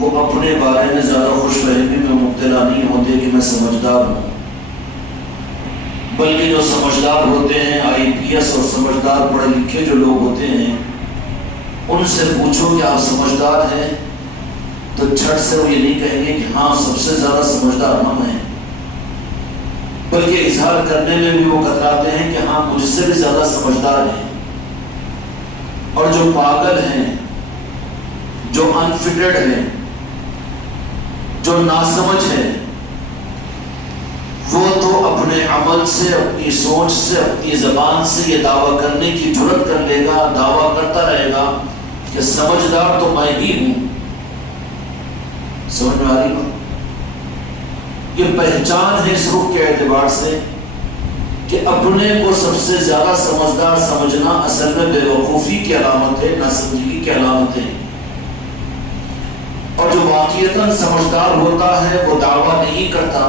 وہ اپنے بارے میں زیادہ خوش فہمی میں مبتلا نہیں ہوتے کہ میں سمجھدار ہوں، بلکہ جو سمجھدار ہوتے ہیں IPS اور سمجھدار پڑھے لکھے جو لوگ ہوتے ہیں ان سے پوچھو کہ آپ سمجھدار ہیں تو جھٹ سے وہ یہ نہیں کہیں گے کہ ہاں سب سے زیادہ سمجھدار ہم ہیں، بلکہ اظہار کرنے میں بھی وہ کتراتے ہیں کہ ہاں مجھ سے بھی زیادہ سمجھدار ہیں۔ اور جو پاگل ہیں، جو انفٹڈ ہیں، جو ناسمجھ ہیں، وہ تو اپنے عمل سے، اپنی سوچ سے، اپنی زبان سے یہ دعویٰ کرنے کی جرات کر لے گا، دعویٰ کرتا رہے گا کہ سمجھدار تو میں ہی ہوں۔ سمجھ میں آ رہی بات؟ یہ پہچان ہے اس رخ کے اعتبار سے کہ اپنے کو سب سے زیادہ سمجھدار سمجھنا اصل میں بے وقوفی کی علامت ہے، ناسمجھی کی علامت ہے۔ اور جو واقعتاً سمجھدار ہوتا ہے وہ دعویٰ نہیں کرتا،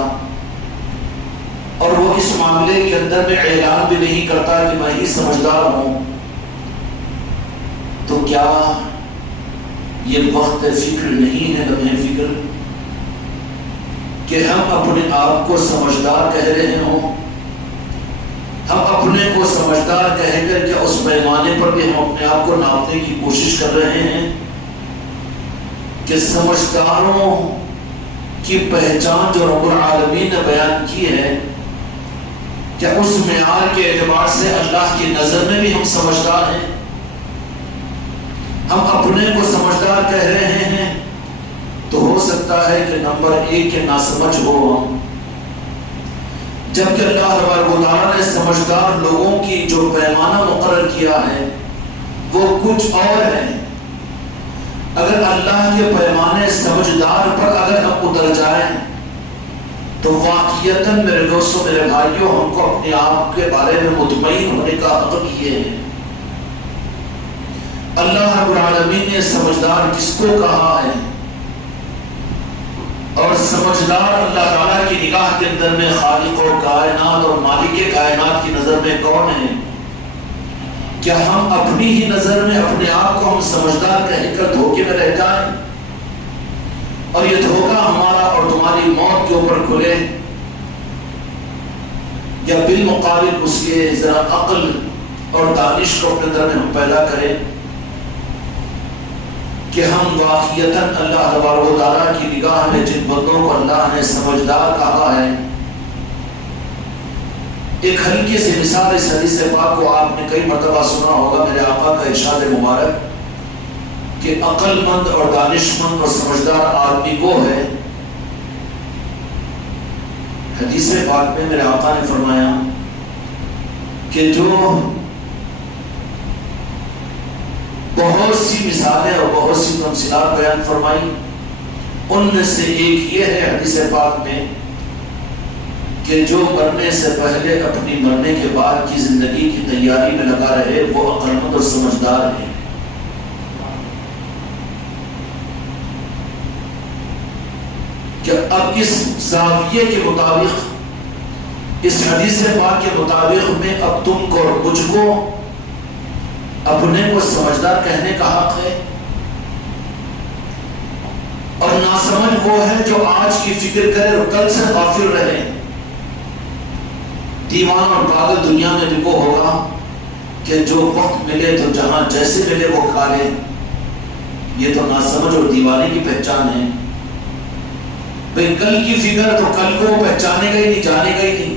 اور وہ اس معاملے کے اندر میں اعلان بھی نہیں کرتا کہ میں ہی سمجھدار ہوں۔ تو کیا یہ وقت فکر نہیں ہے، لمحہ فکر، کہ ہم اپنے آپ کو سمجھدار کہہ رہے ہوں؟ ہم اپنے کو سمجھدار کہہ کر کیا اس پیمانے پر بھی ہم اپنے آپ کو ناپنے کی کوشش کر رہے ہیں کہ سمجھداروں کی پہچان جو رب العالمین نے بیان کی ہے، کیا اس معیار کے اعتبار سے اللہ کی نظر میں بھی ہم سمجھدار ہیں؟ ہم اپنے کو سمجھدار کہہ رہے ہیں تو ہو سکتا ہے کہ نمبر 1 کے ناسمجھ ہو ہم، جبکہ اللہ تبارک و تعالیٰ نے سمجھدار لوگوں کی جو پیمانہ مقرر کیا ہے وہ کچھ اور ہے۔ اگر اللہ کے پیمانے سمجھدار پر اگر ہم اتر جائیں تو واقعیتاً میرے دوستوں، میرے بھائیوں، ہم کو اپنے آپ کے بارے میں مطمئن ہونے کا حق یہ ہے۔ اللہ رب العالمین نے سمجھدار کس کو کہا ہے، اور سمجھدار اللہ تعالیٰ کی نگاہ کے اندر میں خالق و کائنات اور مالک کائنات کی نظر میں کون ہے؟ کیا ہم اپنی ہی نظر میں اپنے آپ کو ہم سمجھدار کہہ کر دھوکے میں رہ جائیں، اور یہ دھوکہ ہمارا اور تمہاری موت کے اوپر کھلے، یا بالمقابل اس کے ذرا عقل اور دانش کو اپنے اندر میں ہم پیدا کریں کہ ہم واقعیتاً اللہ تبارک و تعالیٰ کی نگاہ میں جن بندوں کو اللہ نے سمجھدار کہا ہے۔ ایک ہلکی سی مثال اس حدیث پاک کو آپ نے کئی مرتبہ سنا ہوگا، میرے آقا کا ارشاد مبارک کہ عقل مند اور دانش مند اور سمجھدار آدمی وہ ہے، حدیث پاک میں میرے آقا نے فرمایا کہ جو بہت سی مثالیں اور بہت سی تمثیلات بیان فرمائی، ان میں سے ایک یہ ہے حدیث پاک میں کہ جو مرنے سے پہلے اپنی مرنے کے بعد کی زندگی کی تیاری میں لگا رہے وہ عقل مند اور سمجھدار ہے۔ کہ اب اس زاویے کے مطابق، اس حدیث پاک کے مطابق میں اب تم کو اور مجھ کو اپنے کو سمجھدار کہنے کا حق ہے، اور ناسمجھ وہ ہے جو آج کی فکر کرے اور کل سے غافل رہے۔ دیوان اور پاگل دنیا میں بھی وہ ہوگا کہ جو وقت ملے تو جہاں جیسے ملے وہ کھا لے، یہ تو ناسمجھ اور دیوانے کی پہچان ہے۔ بھئی کل کی فکر تو کل کو پہچانے گا ہی نہیں، جانے گا ہی نہیں،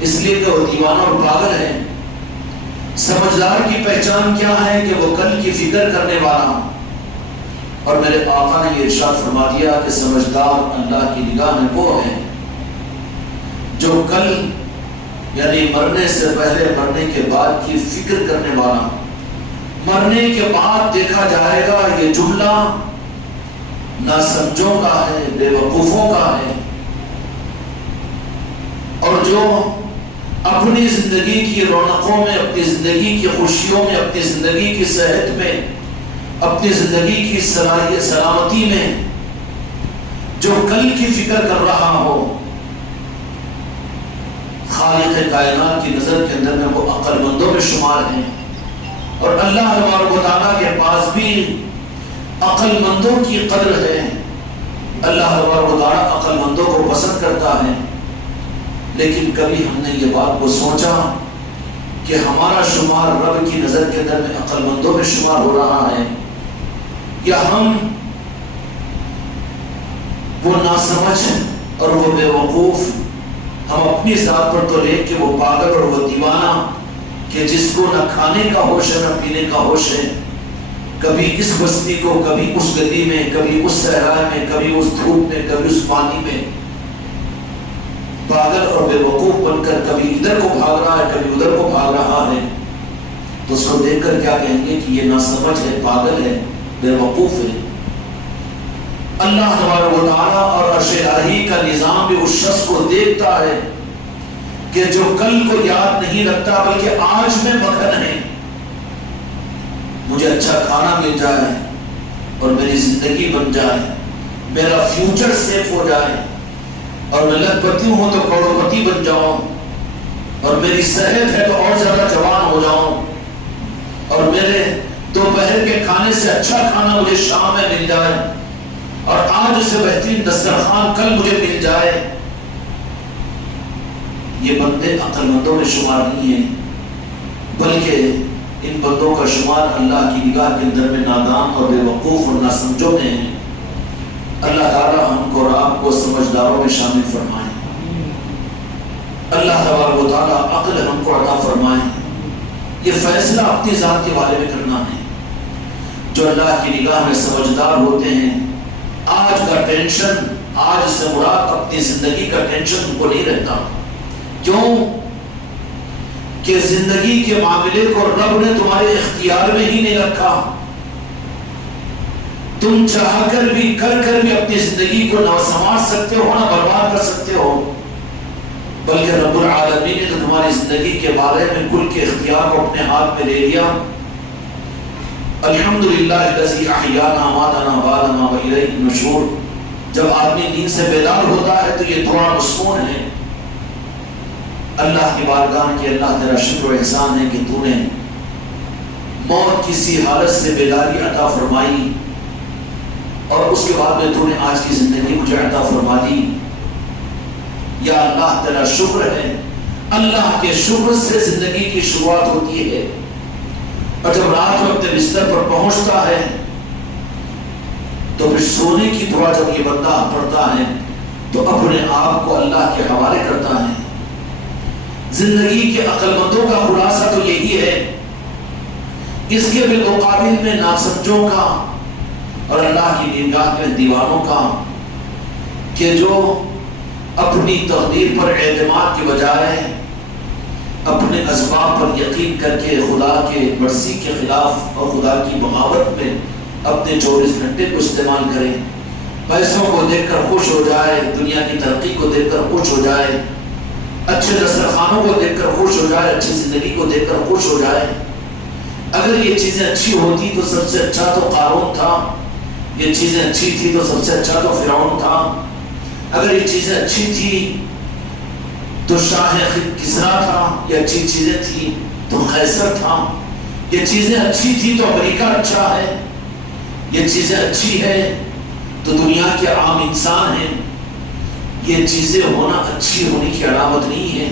اس لیے کہ وہ دیوانہ اور پاگل ہے۔ سمجھدار کی پہچان کیا ہے کہ وہ کل کی فکر کرنے والا، اور میرے آقا نے یہ ارشاد فرما دیا کہ سمجھدار اللہ کی نگاہ میں وہ ہے جو کل یعنی مرنے سے پہلے مرنے کے بعد کی فکر کرنے والا۔ مرنے کے بعد دیکھا جائے گا یہ جملہ ناسمجھوں کا ہے، بے وقوفوں کا ہے، اور جو اپنی زندگی کی رونقوں میں، اپنی زندگی کی خوشیوں میں، اپنی زندگی کی صحت میں، اپنی زندگی کی سلامتی میں جو کل کی فکر کر رہا ہو، خالق کائنات کی نظر کے اندر میں وہ عقل مندوں میں شمار ہیں۔ اور اللہ تبارک و تعالیٰ کے پاس بھی عقل مندوں کی قدر ہے، اللہ تبارک و تعالیٰ عقل مندوں کو پسند کرتا ہے، لیکن کبھی ہم نے یہ بات کو سوچا کہ ہمارا شمار رب کی نظر کے اندر میں عقل مندوں میں شمار ہو رہا ہے، یا ہم وہ ناسمجھ اور وہ بے وقوف، ہم اپنی ذات پر تو لے کے وہ پاگل اور وہ دیوانہ کہ جس کو نہ کھانے کا ہوش ہے نہ پینے کا ہوش ہے، کبھی اس بستی کو، کبھی اس گلی میں، کبھی اس صحرا میں، کبھی اس دھوپ میں، کبھی اس پانی میں پاگل اور بے وقوف بن کر کبھی ادھر کو بھاگ رہا ہے، کبھی ادھر کو بھاگ رہا ہے، تو اس کو دیکھ کر کیا کہیں گے کہ یہ ناسمجھ ہے، پاگل ہے، بے وقوف ہے۔ اللہ تبارک و تعالیٰ اور عرش الہی کا نظام بھی اس شخص کو دیکھتا ہے کہ جو کل کو یاد نہیں رکھتا بلکہ آج میں مگن ہے، مجھے اچھا کھانا مل جائے اور میری زندگی بن جائے، میرا فیوچر سیف ہو جائے، اور میں لکھپتی ہوں تو کروڑپتی بن جاؤں، اور میری صحت ہے تو اور زیادہ جوان ہو جاؤں، اور میرے دوپہر کے کھانے سے اچھا کھانا مجھے شام میں مل جائے، اور آج سے بہترین دسترخوان کل مجھے مل جائے۔ یہ بندے عقل مندوں میں شمار نہیں ہیں، بلکہ ان بندوں کا شمار اللہ کی نگاہ کے اندر میں نادان اور بے وقوف اور ناسمجھوں میں ہے۔ اللہ تعالیٰ ہم کو اور آپ کو سمجھداروں میں شامل فرمائے، اللہ تبارک و تعالیٰ عقل ہم کو عطا فرمائے۔ یہ فیصلہ اپنی ذات کے بارے میں کرنا ہے۔ جو اللہ کی نگاہ میں سمجھدار ہوتے ہیں، آج کا ٹینشن، آج سے مراد اپنی زندگی کا ٹینشن ان کو نہیں رہتا۔ کیوں کہ زندگی کے معاملے کو رب نے تمہارے اختیار میں ہی نہیں رکھا۔ تم چاہ کر بھی، کر بھی اپنی زندگی کو نہ سنوار سکتے ہو نہ برباد کر سکتے ہو، بلکہ رب العالمین نے تو تمہاری زندگی کے بارے میں کل کے اختیار کو اپنے ہاتھ میں لے لیا۔ الحمدللہ الذی احیانا واماتنا بعد ما الیہ النشور۔ جب آدمی نیند سے بیدار ہوتا ہے تو یہ تھوڑا مسکون ہے، اللہ کی بارگاہ کی اللہ تیرا شکر و احسان ہے کہ تو نے موت کسی حالت سے بیداری عطا فرمائی، اور اس کے بعد میں تو نے آج کی زندگی مجھے عطا فرما دی۔ یا اللہ تیرا شکر ہے۔ اللہ کے شکر سے زندگی کی شروعات ہوتی ہے، اور جب رات کو اپنے بستر پر پہنچتا ہے تو پھر سونے کی دعا جب یہ بندہ پڑھتا ہے تو اپنے آپ کو اللہ کے حوالے کرتا ہے۔ زندگی کے عقل مندوں کا خلاصہ تو یہی ہے۔ اس کے بالمقابل میں ناسمجھوں کا اور اللہ کی نگاہ میں دیوانوں کا، کہ جو اپنی تقدیر پر اعتماد کے بجائے اپنے اسباب پر یقین کر کے خدا کے مرضی کے خلاف اور خدا کی بغاوت میں اپنے 24 گھنٹے کو استعمال کریں، پیسوں کو دیکھ کر خوش ہو جائے، دنیا کی ترقی کو دیکھ کر خوش ہو جائے، اچھے دسترخوانوں کو دیکھ کر خوش ہو جائے، اچھی زندگی کو دیکھ کر خوش ہو جائے۔ اگر یہ چیزیں اچھی ہوتی تو سب سے اچھا تو قارون تھا، یہ چیزیں اچھی تھی تو سب سے اچھا تو فرعون تھا، اگر یہ چیزیں اچھی تھی تو شاہ کسریٰ تھا، یہ اچھی چیزیں تھی تو قیصر تھا، یہ چیزیں اچھی تھی تو امریکہ اچھا ہے، یہ چیزیں اچھی ہے تو دنیا کے عام انسان ہیں۔ یہ چیزیں ہونا اچھی ہونے کی علامت نہیں ہے۔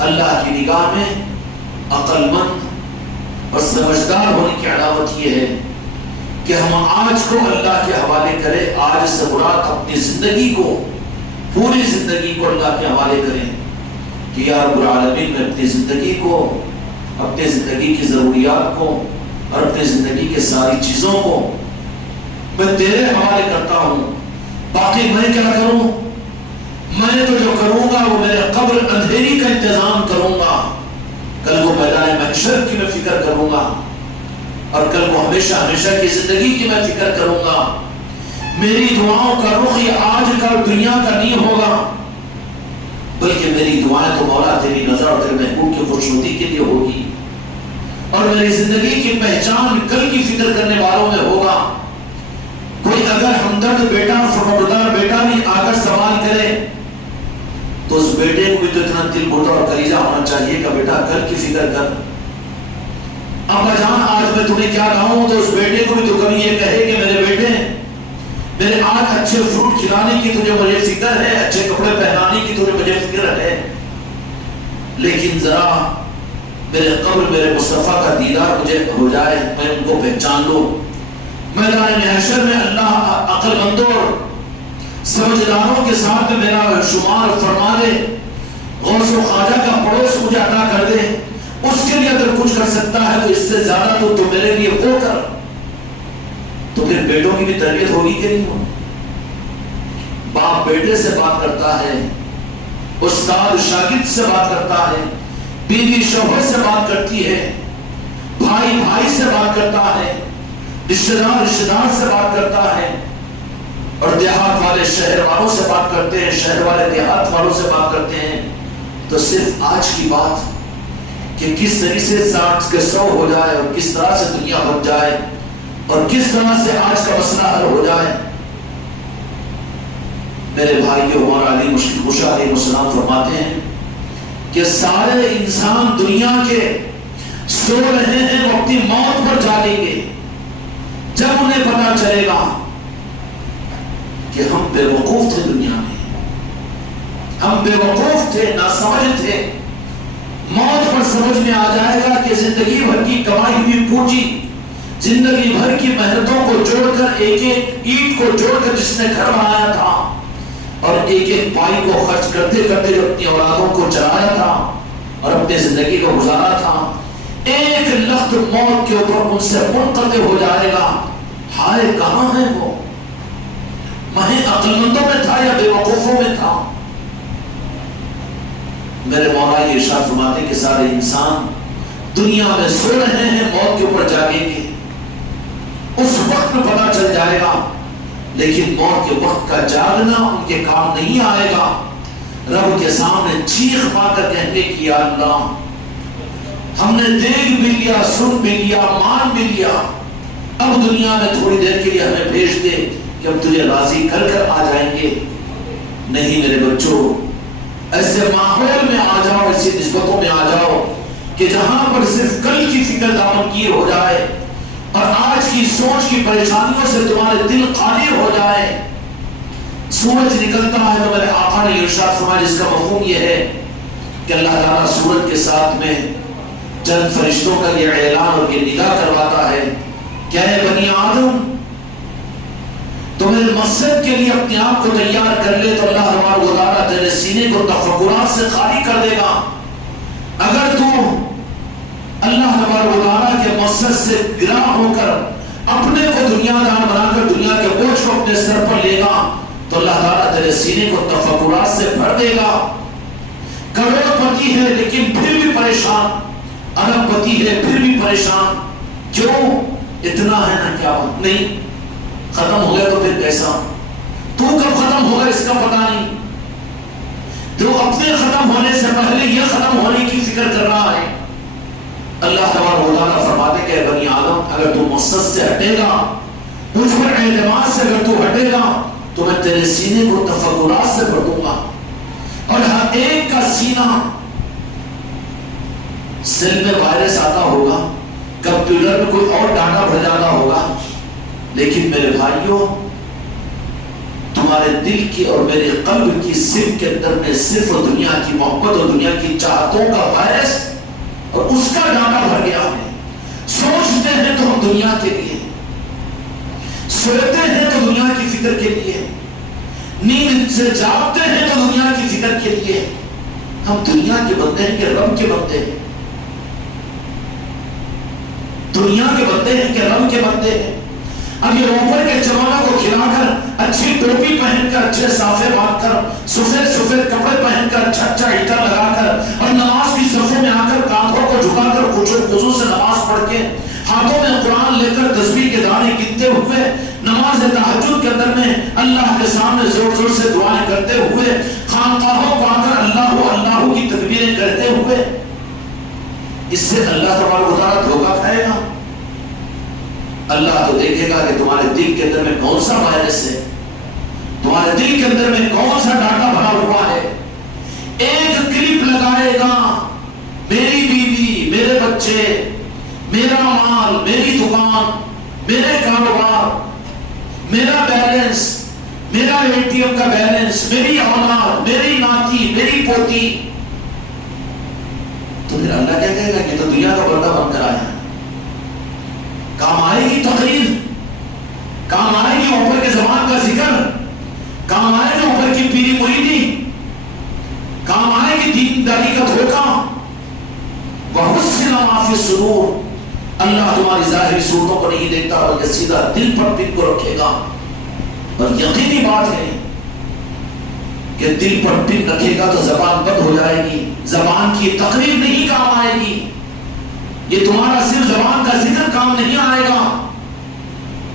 اللہ کی نگاہ میں عقل مند اور سمجھدار ہونے کی علامت یہ ہے کہ ہم آج کو اللہ کے حوالے کریں، آج سے مراد اپنی زندگی کو، پوری زندگی کو اللہ کے حوالے کریں کہ یا رب العالمین میں اپنی زندگی کو، اپنی زندگی کی ضروریات کو اور اپنی زندگی کے ساری چیزوں کو میں تیرے حوالے کرتا ہوں۔ باقی میں کیا کروں؟ میں تو جو کروں گا وہ میرے قبر اندھیری کا انتظام کروں گا، کل کو میدان محشر کی میں فکر کروں گا، اور کل کو ہمیشہ ہمیشہ کی زندگی کی میں فکر کروں گا۔ میری دعاؤں کا رخ یہ آج کا دنیا کا نہیں ہوگا، بلکہ میری دعائیں تو مولا تیری نظر اور تیرے محبوب کی خوشنودی کے لیے ہوگی، اور میری زندگی کی پہچان کل کی فکر کرنے والوں میں ہوگا۔ کوئی اگر ہمدرد بیٹا، فرمانبردار بیٹا بھی آ کر سوال کرے تو اس بیٹے کو بھی تو اتنا دل گھٹا اور کلیجہ ہونا چاہیے کہ بیٹا کل کی فکر کر، ابا جان آج میں تمہیں کیا کہوں، تو اس بیٹے کو بھی تو کبھی یہ کہے کہ میرے بیٹے میرے آج اچھے فروٹ کھلانے کی تجھے مجھے فکر ہے، اچھے کپڑے پہنانے کی تجھے مجھے فکر ہے، لیکن ذرا میرے قبر میرے مصطفیٰ کا دیدار مجھے ہو جائے، میں ان کو پہچان لوں۔ میدان محشر میں اللہ عقل مندوں اور سمجھداروں کے ساتھ میں میرا شمار فرما دے، غوث و خواجہ کا پڑوس مجھے عطا کر دے۔ اس کے لیے اگر کچھ کر سکتا ہے تو اس سے زیادہ تو میرے لیے وہ کر۔ تو پھر بیٹوں کی بھی تربیت ہوگی کہ نہیں ہوگی؟ باپ بیٹے سے بات کرتا ہے، استاد شاگرد سے بات کرتا ہے، بیوی شوہر سے بات کرتی ہے، بھائی بھائی سے بات کرتا ہے، رشتہ دار سے بات کرتا ہے، اور دیہات والے شہر والوں سے بات کرتے ہیں، شہر والے دیہات والوں سے بات کرتے ہیں۔ تو صرف آج کی بات کہ کس طریقے سے ساٹھ کے 100 ہو جائے، اور کس طرح سے دنیا بن جائے، اور کس طرح سے آج کا مسئلہ حل ہو جائے۔ میرے بھائیو، مولانا علی مشکل کشا علیہ السلام فرماتے ہیں کہ سارے انسان دنیا کے سو رہے ہیں، وہ اپنی موت پر جاگیں گے جب انہیں پتا چلے گا کہ ہم بے وقوف تھے، دنیا میں ہم بے وقوف تھے، ناسمجھ تھے۔ موت پر سمجھ میں آ جائے گا کہ زندگی بھر کی کمائی ہوئی پونجی، زندگی بھر کی محنتوں کو جوڑ کر، ایک ایک اینٹ کو جوڑ کر جس نے گھر بنایا تھا، اور ایک ایک پائی کو خرچ کرتے کرتے جو اپنی اولادوں کو چلایا تھا اور اپنی زندگی کو گزارا تھا، ایک لخت موت کے اوپر ان سے منقطع ہو جائے گا۔ ہائے کہاں ہے وہ؟ میں عقل مندوں میں تھا یا بے وقوفوں میں تھا؟ میرے مولا یہ ارشاد فرماتے ہیں کہ سارے انسان دنیا میں سو رہے ہیں، موت کے اوپر جاگیں گے، اس وقت میں پتا چل جائے گا، لیکن موت کے وقت کا جاگنا ان کے کام نہیں آئے گا۔ رب کے سامنے چیخ مار کر کہنے کی یا اللہ، ہم نے دیکھ بھی لیا، سن بھی لیا، مان بھی لیا، اب دنیا میں تھوڑی دیر کے لیے ہمیں بھیج دے کہ ہم تجھے راضی کر کر آ جائیں گے۔ نہیں میرے بچوں، ایسے ماحول میں آ جاؤ، ایسی نسبتوں میں آ جاؤ کہ جہاں پر صرف کل کی فکر دامنگیر ہو جائے اور آج کی سوچ کی پریشانیوں سے تمہارے دل خالی ہو جائے۔ سورج نکلتا ہے تو میرے آقا نے ارشاد فرمایا، جس کا مفہوم یہ ہے کہ اللہ تعالیٰ سورج کے ساتھ میں چند فرشتوں کا یہ اعلان اور یہ ندا کرواتا ہے کہ اے بنی آدم، تم اس مقصد کے لیے اپنے آپ کو تیار کر لے تو اللہ تبارک و تعالیٰ تیرے سینے کو تفکرات سے خالی کر دے گا۔ اگر تو اللہ تبارک و تعالیٰ کے مقصد سے گرا ہو کر اپنے کو دنیا دار بنا کر دنیا کے بوجھ کو اپنے سر پر لے گا تو اللہ تعالیٰ تیرے سینے کو تفکرات سے بھر دے گا۔ کروڑ پتی ہے لیکن پھر بھی پریشان، ارب پتی ہے پھر بھی پریشان، کیوں؟ اتنا ہے نا کیا بات نہیں، ختم ہو گیا تو پھر کیسا؟ تو کب ختم ہوگا اس کا پتہ نہیں، تو اپنے ختم ہونے سے پہلے یہ ختم ہونے کی فکر کر رہا ہے۔ اللہ تبارک و تعالیٰ فرماتے کہ بنی آدم، اگر تو مقصد سے ہٹے گا، مجھ پر اعتماد سے اگر تو ہٹے گا تو میں تیرے سینے کو تفکرات سے بھر دوں گا، اور ہر ایک کا سینہ، سیل میں وائرس آتا ہوگا، کمپیوٹر میں کوئی اور ڈاٹا بھر جاتا ہوگا، لیکن میرے بھائیوں، تمہارے دل کی اور میرے قلب کی سم کے اندر میں صرف دنیا کی محبت اور دنیا کی چاہتوں کا وائرس اور اس کا ڈاٹا بھر گیا ہے۔ سوچتے ہیں تو ہم دنیا کے لیے، سوتے ہیں تو دنیا کی فکر کے لیے، نیند سے جاگتے ہیں تو دنیا کی فکر کے لیے۔ ہم دنیا کے بندے ہیں کہ رب کے بندے ہیں؟ دنیا کے بندے ہیں کہ رب کے بندے ہیں؟ اب یہ اوپر کے جوانوں کو کھلا کر، اچھی ٹوپی پہن کر، اچھے صافے باندھ کر، سفید سفید کپڑے پہن کر، اچھا اچھا عطر لگا کر، اور نماز کی صفوں میں آ کر کاندھوں کو جھکا کر خضوع سے نماز پڑھ کے، ہاتھوں میں قرآن لے کر تسبیح کے دانے گنتے ہوئے، نماز تہجد کے اندر میں اللہ کے سامنے زور زور سے دعائیں کرتے ہوئے، خانقاہوں کو آ کر اللہ اللہ کی تکبیریں کرتے ہوئے، اس سے اللہ تبارک و تعالیٰ دھوکہ کھائے گا؟ اللہ تو دیکھے گا کہ تمہارے دل کے اندر میں کون سا وائرس ہے، تمہارے دل کے اندر میں کون سا ڈاٹا بھرا ہوا ہے۔ ایک کلپ لگائے گا، میری بیوی، میرے بچے، میرا مال، میری دکان، میرے کاروبار، میرا بیلنس، میرا ATM کا بیلنس، میری اولاد، میری ناتی، میری پوتی، تو پھر اللہ کیا کہے گا کہ تو دنیا کا بندہ بن کر آیا ہے. کام آئے گی تقریر، کام آئے گی اوپر کے زبان کا ذکر، کام آئے گی اوپر کی پیری مریدی، کام آئے گی دینداری کا دھوکہ. وَحُسِّنَ مَا فِي الصُّدُورِ، اللہ تمہاری ظاہری صورتوں کو نہیں دیکھتا بلکہ سیدھا دل پر پن کو رکھے گا. اور یقینی بات ہے کہ دل پر پن رکھے گا تو زبان بند ہو جائے گی، زبان کی تقریر نہیں کام آئے گی، یہ تمہارا صرف زبان کا ذکر کام نہیں آئے گا،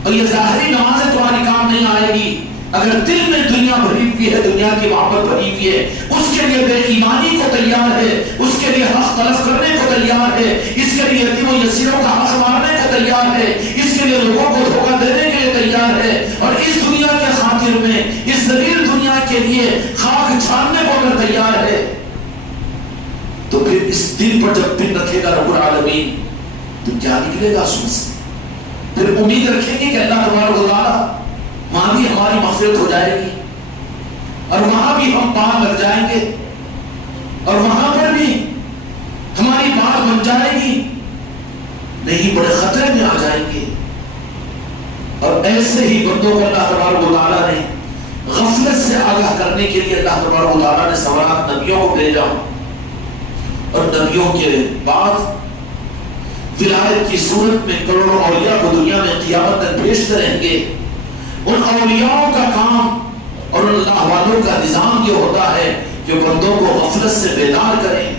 اور یہ ظاہری نمازیں تمہاری کام نہیں آئے گی. اگر دل میں دنیا بھری ہوئی ہے، دنیا کی محبت بھری ہوئی ہے، اس کے لیے بے ایمانی کو تیار ہے، اس کے لیے حق تلف کرنے کو تیار ہے، اس کے لیے یتیم و یسیروں کا حق مارنے کو تیار ہے، اس کے لیے لوگوں کو دھوکہ دینے کے لیے تیار ہے، اور اس دنیا کے خاطر میں اس ذلیل دنیا کے لیے خاک چھاننے کو اگر تیار ہے، تو پھر اس دل پر جب پن رکھے گا رب العالمین تو کیا نکلے گا اس میں سے؟ پھر امید رکھیں گے کہ اللہ تبارک و تعالیٰ وہاں بھی ہماری مغفرت ہو جائے گی، اور وہاں بھی ہم پاک لگ جائیں گے، اور وہاں پر بھی ہماری بات بن جائے گی. نہیں، بڑے خطرے میں آ جائیں گے. اور ایسے ہی بندوں کو اللہ تبارک و تعالیٰ نے غفلت سے آگاہ کرنے کے لیے اللہ تبارک و تعالیٰ نے سوالات نبیوں کو بھیجا، اور نبیوں کے بعد ولایت کی صورت میں کروڑوں اولیاء کو دنیا میں قیامت تک بھیجتے رہیں گے. ان اولیاءوں کا کام اور ان اللہ والوں کا نظام یہ ہوتا ہے کہ بندوں کو غفلت سے بیدار کریں،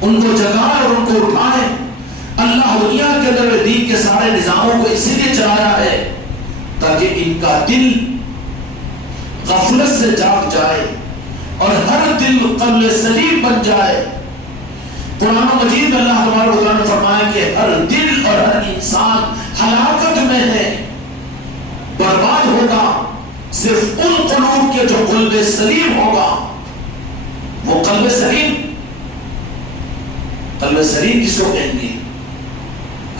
ان کو جگائیں اور ان کو اٹھائیں. اللہ دنیا کے اندر دین کے سارے نظاموں کو اسی لیے چلایا ہے تاکہ ان کا دل غفلت سے جاگ جائے اور ہر دل قلب سلیم بن جائے. قرآن مجید میں اللہ تبارک و تعالیٰ نے فرمایا کہ ہر دل اور ہر انسان ہلاکت میں ہے، برباد ہوگا. صرف ان قلوب کے جو قلب سلیم ہوگا. وہ قلب سلیم، قلب سلیم کس کو کہیں گے؟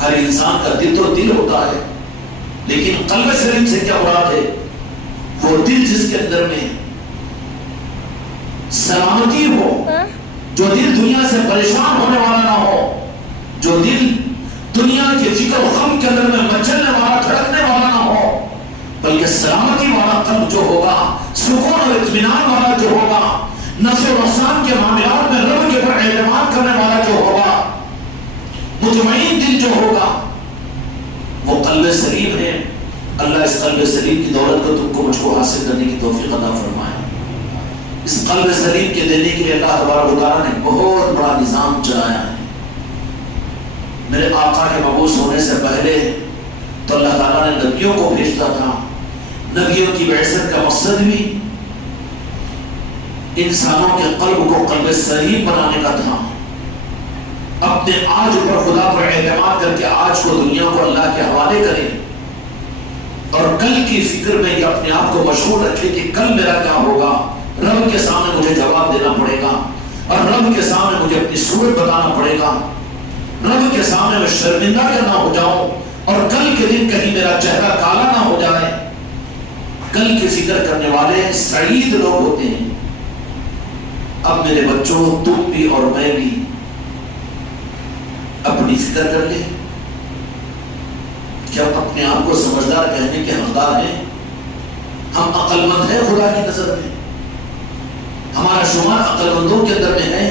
ہر انسان کا دل تو دل ہوتا ہے، لیکن قلب سلیم سے کیا مراد ہے؟ وہ دل جس کے اندر میں سلامتی ہو، جو دل دنیا سے پریشان ہونے والا نہ ہو، جو دل دنیا کے فکر و غم کے اندر میں مچلنے والا، دھڑکنے والا نہ ہو، بلکہ سلامتی والا قلب جو ہوگا، سکون اور اطمینان والا جو ہوگا، نفع و نقصان کے معاملات میں رب کے پر اعتماد کرنے والا جو ہوگا، مطمئن دل جو ہوگا، وہ قلب سلیم ہے. اللہ اس قلب سلیم کی دولت کو تم کو مجھ کو حاصل کرنے کی توفیق عطا فرمائے. اس قلب سلیم کے دینے کے لیے اللہ تبارک و تعالیٰ نے بہت بڑا نظام چلایا ہے. میرے آقا کے مبعوث ہونے سے پہلے تو اللہ تعالیٰ نے نبیوں کو بھیجتا تھا. نبیوں کی بعثت کا مقصد بھی انسانوں کے قلب کو قلب سلیم بنانے کا تھا. اپنے آج پر خدا پر اعتماد کر کے آج کو دنیا کو اللہ کے حوالے کریں، اور کل کی فکر میں یہ اپنے آپ کو مشغول رکھے کہ کل میرا کیا ہوگا. رب کے سامنے مجھے جواب دینا پڑے گا، اور رب کے سامنے مجھے اپنی صورت بتانا پڑے گا. رب کے سامنے میں شرمندہ نہ ہو جاؤں، اور کل کے دن کہیں میرا چہرہ کالا نہ ہو جائے. کل کی فکر کرنے والے سعید لوگ ہوتے ہیں. اب میرے بچوں، تم بھی اور میں بھی اپنی فکر کر لیں کہ ہم اپنے آپ کو سمجھدار کہنے کے حقدار ہیں. ہم عقل مند ہیں خدا کی نظر میں، ہمارا شمار عقل مندوں کے اندر میں ہے.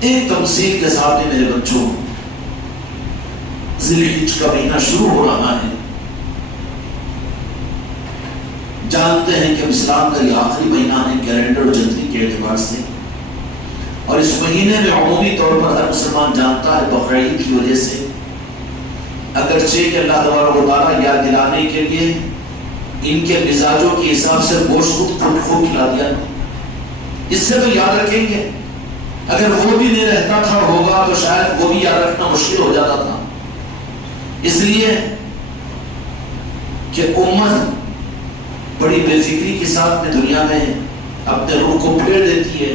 ایک تمثیل کے ساتھ میرے بچوں، ذی الحجہ کا مہینہ شروع ہو رہا ہے. جانتے ہیں کہ اسلام کا یہ آخری مہینہ ہے کیلنڈر جنتری کے اعتبار سے، اور اس مہینے میں عمومی طور پر ہر مسلمان جانتا ہے بقرعید کی وجہ سے. اگرچہ کہ اللہ تبارک و تعالیٰ یاد دلانے کے لیے ان کے مزاجوں کے حساب سے گوشت خوب کھلا دیا. اس سے تو یاد رکھیں گے. اگر وہ بھی نہیں رہتا تھا ہوگا تو شاید وہ بھی یاد رکھنا مشکل ہو جاتا تھا. اس لیے کہ امت بڑی بے فکری کے ساتھ میں دنیا میں اپنے روح کو پھیر دیتی ہے.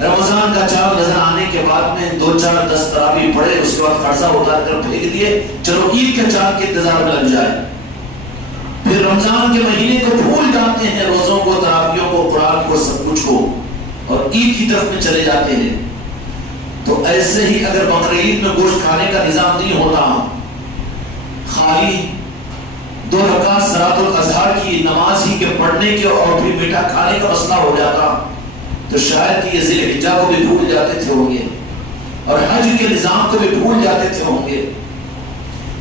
رمضان کا چاند نظر آنے کے بعد میں 2-4-10 تراویح پڑھے، اس کے بعد قرضہ اتار کر پھینک دیے، چلو عید کے چاند کے انتظار میں لگ جائے. پھر رمضان کے مہینے کو بھول جاتے ہیں، روزوں کو، تراویحوں کو، قرآن کو، سب کچھ کو، اور عید کی طرف میں چلے جاتے ہیں. تو ایسے ہی اگر بقرعید میں گوشت کھانے کا نظام نہیں ہوتا، خالی 2 رکعت صلاۃ الاضحیٰ کی نماز ہی کے پڑھنے کے اور پھر میٹھا کھانے کا مسئلہ ہو جاتا، تو شاید کہ یہ ذی الحجہ کو بھی بھول جاتے تھے ہوں گے، اور حج کے نظام کو بھی بھول جاتے تھے ہوں گے.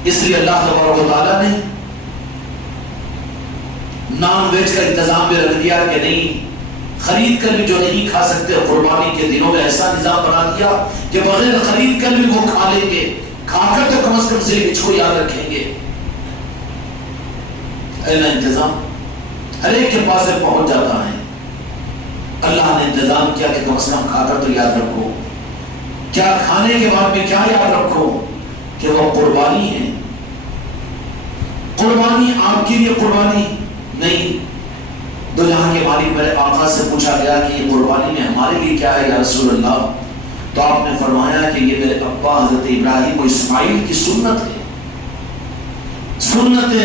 اس لیے اللہ تبارک و تعالیٰ نے نان ویج کا انتظام بھی رکھ دیا کہ نہیں، خرید کر بھی جو نہیں کھا سکتے قربانی کے دنوں میں ایسا نظام بنا دیا کہ بغیر خرید کر بھی وہ کھا لیں گے، کھا کر تو کم از کم ذی الحجہ کو یاد رکھیں گے. انتظام ہر ایک کے پاس پہنچ جاتا ہے. اللہ نے انتظام کیا کہ کم از کم کھا کر تو یاد رکھو. کیا کھانے کے بعد میں کیا یاد رکھو کہ وہ قربانی ہے. قربانی آپ کے لیے قربانی نہیں. دو جہاں کے مالک میرے آقا سے پوچھا گیا کہ یہ قربانی میں ہمارے لیے کیا ہے یا رسول اللہ؟ تو آپ نے فرمایا کہ یہ میرے ابا حضرت ابراہیم و اسماعیل کی سنت ہے. سنت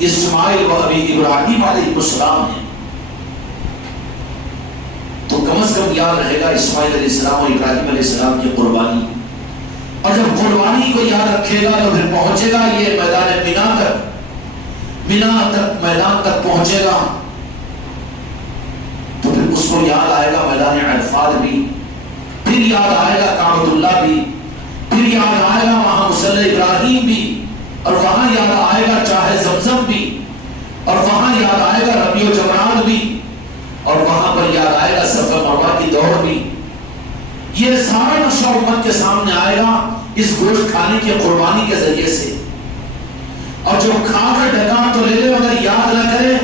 اسماعیل و ابی ابراہیم علیہ السلام ہے. تو کم از کم یاد رہے گا اسماعیل علیہ السلام و ابراہیم علیہ السلام کی قربانی. اور جب قربانی کو یاد رکھے گا تو پھر پہنچے گا یہ میدان مینا تک میدان تک پہنچے گا، تو پھر اس کو یاد آئے گا میدان عرفات بھی، پھر یاد آئے گا کعبۃ اللہ بھی، پھر یاد آئے گا وہاں مصلی ابراہیم بھی، اور وہاں یاد آئے گا چاہے زمزم بھی، اور وہاں یاد آئے گا ربیع و جمرات بھی، اور وہاں پر یاد آئے گا صفا مروہ کی دوڑ بھی. یہ سارا نقشہ امت کے سامنے آئے گا اس گوشت کھانے کی قربانی کے ذریعے سے. اور جو کھا کر ڈکا تو لے لے مگر یاد نہ کرے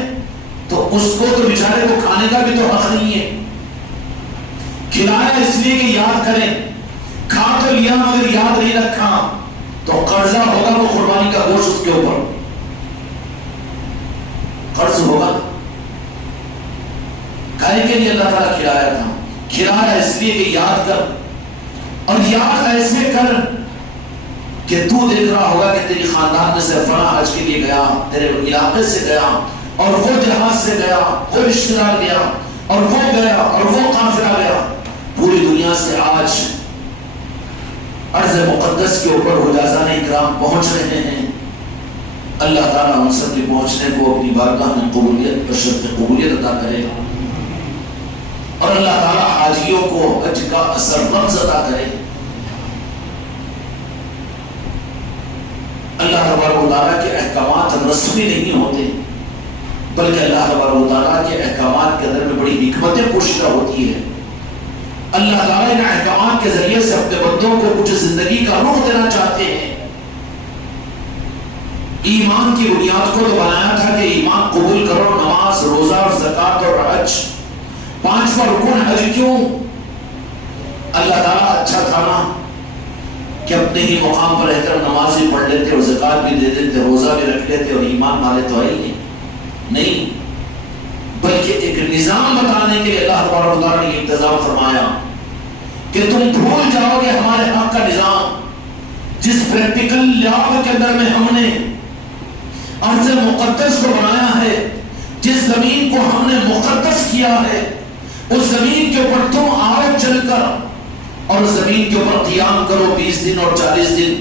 تو اس کو تو بیچارے کو کھانے کا بھی تو حق نہیں ہے. کھلایا اس لیے کہ یاد کریں، کھا تو لیا مگر یاد نہیں رکھا تو قرضہ ہوگا وہ قربانی کا گوشت اس کے اوپر قرض ہوگا. کھائے کے لیے اللہ تعالیٰ کھلایا تھا، کھلایا اس لیے کہ یاد کر، اور یاد ایسے کر کہ تو دیکھ رہا ہوگا کہ تیری خاندان میں سے فلاں حج کے لیے گیا، تیرے علاقے سے گیا، اور وہ جہاز سے گیا، وہ رشتہ دار گیا، اور وہ گیا، اور وہ قافلہ گیا. پوری دنیا سے آج ارض مقدس کے اوپر حجازان اکرام پہنچ رہے ہیں. اللہ تعالیٰ ان سب کے پہنچنے کو اپنی بارگاہ میں قبولیت اور شرف قبولیت عطا کرے گا، اور اللہ تعالیٰ حاجیوں کو حج کا اثر رمز عطا کرے. اللہ تبارک و تعالیٰ کے احکامات رسمی نہیں ہوتے، بلکہ اللہ تبارک و تعالیٰ کے احکامات کے اندر میں بڑی حکمتیں پوشیدہ ہوتی ہے. اللہ تعالیٰ ان احکامات کے ذریعے سے اپنے بندوں کو کچھ زندگی کا رخ دینا چاہتے ہیں. ایمان کی بنیاد کو تو بنایا تھا کہ ایمان قبول کرو، نماز، روزہ اور زکوٰۃ اور حج. 5واں رکن حج کیوں؟ اللہ تعالیٰ اچھا تھا نا کہ اپنے ہی مقام پر رہ کر نماز بھی پڑھ لیتے اور زکوٰۃ بھی دے دیتے، روزہ بھی رکھ لیتے، اور ایمان والے تو آئی نہیں، بلکہ ایک نظام بتانے کے لیے اللہ تبارک و تعالیٰ نے انتظام فرمایا کہ تم بھول جاؤ گے ہمارے حق کا نظام. جس پریکٹیکل لیاب کے اندر میں ہم نے ارض مقدس کو بنایا ہے، جس زمین کو ہم نے مقدس کیا ہے، اس زمین کے اوپر تم آؤ چل کر اور اس زمین کے اوپر قیام کرو 20 دن اور 40 دن،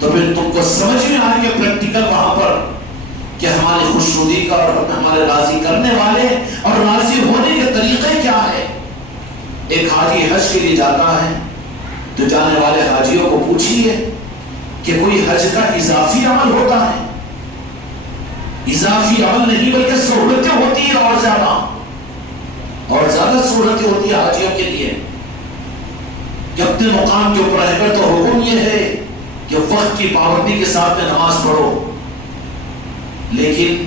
تو پھر تم کو سمجھ میں آئے کہ پریکٹیکل وہاں پر کہ ہماری خوشنودی کا اور ہمارے راضی کرنے والے اور راضی ہونے کے طریقے کیا ہے. ایک حاجی حج کے لیے جاتا ہے تو جانے والے حاجیوں کو پوچھیے کہ کوئی حج کا اضافی عمل ہوتا ہے؟ اضافی عمل نہیں بلکہ سہولتیں ہوتی ہیں، اور زیادہ سہولتیں ہوتی ہیں حاجیوں کے لیے کہ اپنے مقام کے اوپر رہ کر تو حکم یہ ہے کہ وقت کی پابندی کے ساتھ میں نماز پڑھو، لیکن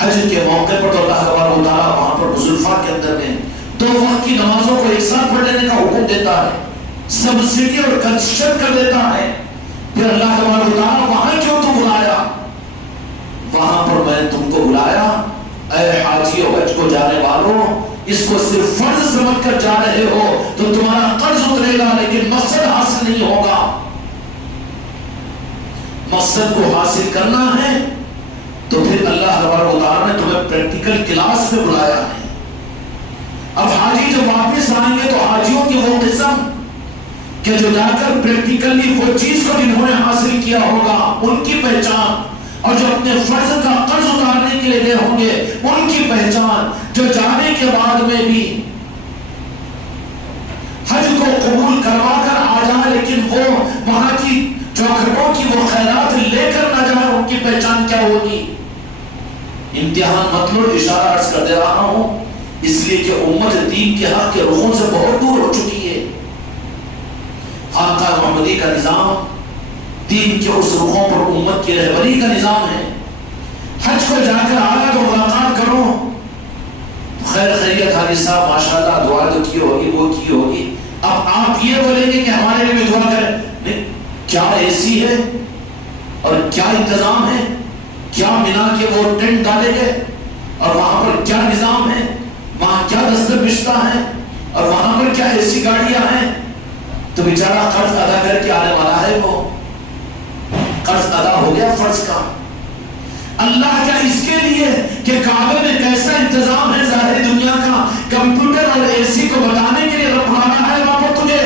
حج کے موقع پر تو اللہ تبارک و تعالیٰ وہاں پر مزدلفہ کے اندر میں 2 وقت کی نمازوں کو ایک ساتھ پڑھ لینے کا حکم دیتا ہے، سبسڈی اور کنسیشن کر دیتا ہے. پھر اللہ تبارک و تعالیٰ وہاں کیوں تو بلایا؟ وہاں پر میں نے تم کو بلایا اے حاجی و حج کو جانے والوں، اس کو صرف فرض سمجھ کر جا رہے ہو تو تمہارا قرض اترے گا لیکن مقصد حاصل نہیں ہوگا. مقصد کو حاصل کرنا ہے تو پھر اللہ تبارک و تعالیٰ نے تمہیں پریکٹیکل کلاس میں بلایا ہے. اب حاجی جو واپس آئیں گے تو حاجیوں کی وہ قسم کہ جو جا کر پریکٹیکلی وہ چیز کو جنہوں نے حاصل کیا ہوگا ان کی پہچان، اور جو اپنے فرض کا قرض اتارنے کے لیے گئے ہوں گے ان کی پہچان، جو جانے کے بعد میں بھی حج کو قبول کروا کر آ جائے لیکن وہ وہاں کی چوکھٹوں کی وہ خیرات لے کر نہ جائے، ان کی پہچان کیا ہوگی. امتحان مطلب اشارہ عرض کر دے رہا ہوں اس لیے کہ امت دین کے حق کے رخوں سے بہت دور ہو چکی ہے. خانقاہ محمدی کا نظام دین کے اس رخوں پر امت کی رہبری کا نظام ہے. حج کو جا کر آگا تو ملاقات کرو، خیر خیریت حاجی صاحب ماشاءاللہ دعا تو کی ہوگی وہ کی ہوگی. اب آپ یہ بولیں گے کہ ہمارے لیے بھی دعا کریں، کیا اے سی ہے اور کیا انتظام ہے، کیا منا کے وہ ٹینٹ ڈالے گئے اور وہاں پر کیا نظام ہے، وہاں کیا دستر بشتہ ہے اور وہاں پر کیا اے سی گاڑیاں ہیں. تو بیچارہ قرض ادا کر کے آنے والا ہے، وہ قرض ادا ہو گیا فرض کا. اللہ کیا اس کے لیے کہ کعبے میں کیسا انتظام ہے ظاہری دنیا کا کمپیوٹر اور اے سی کو بتانے کے لیے رکھوانا ہے وہاں پر تجھے؟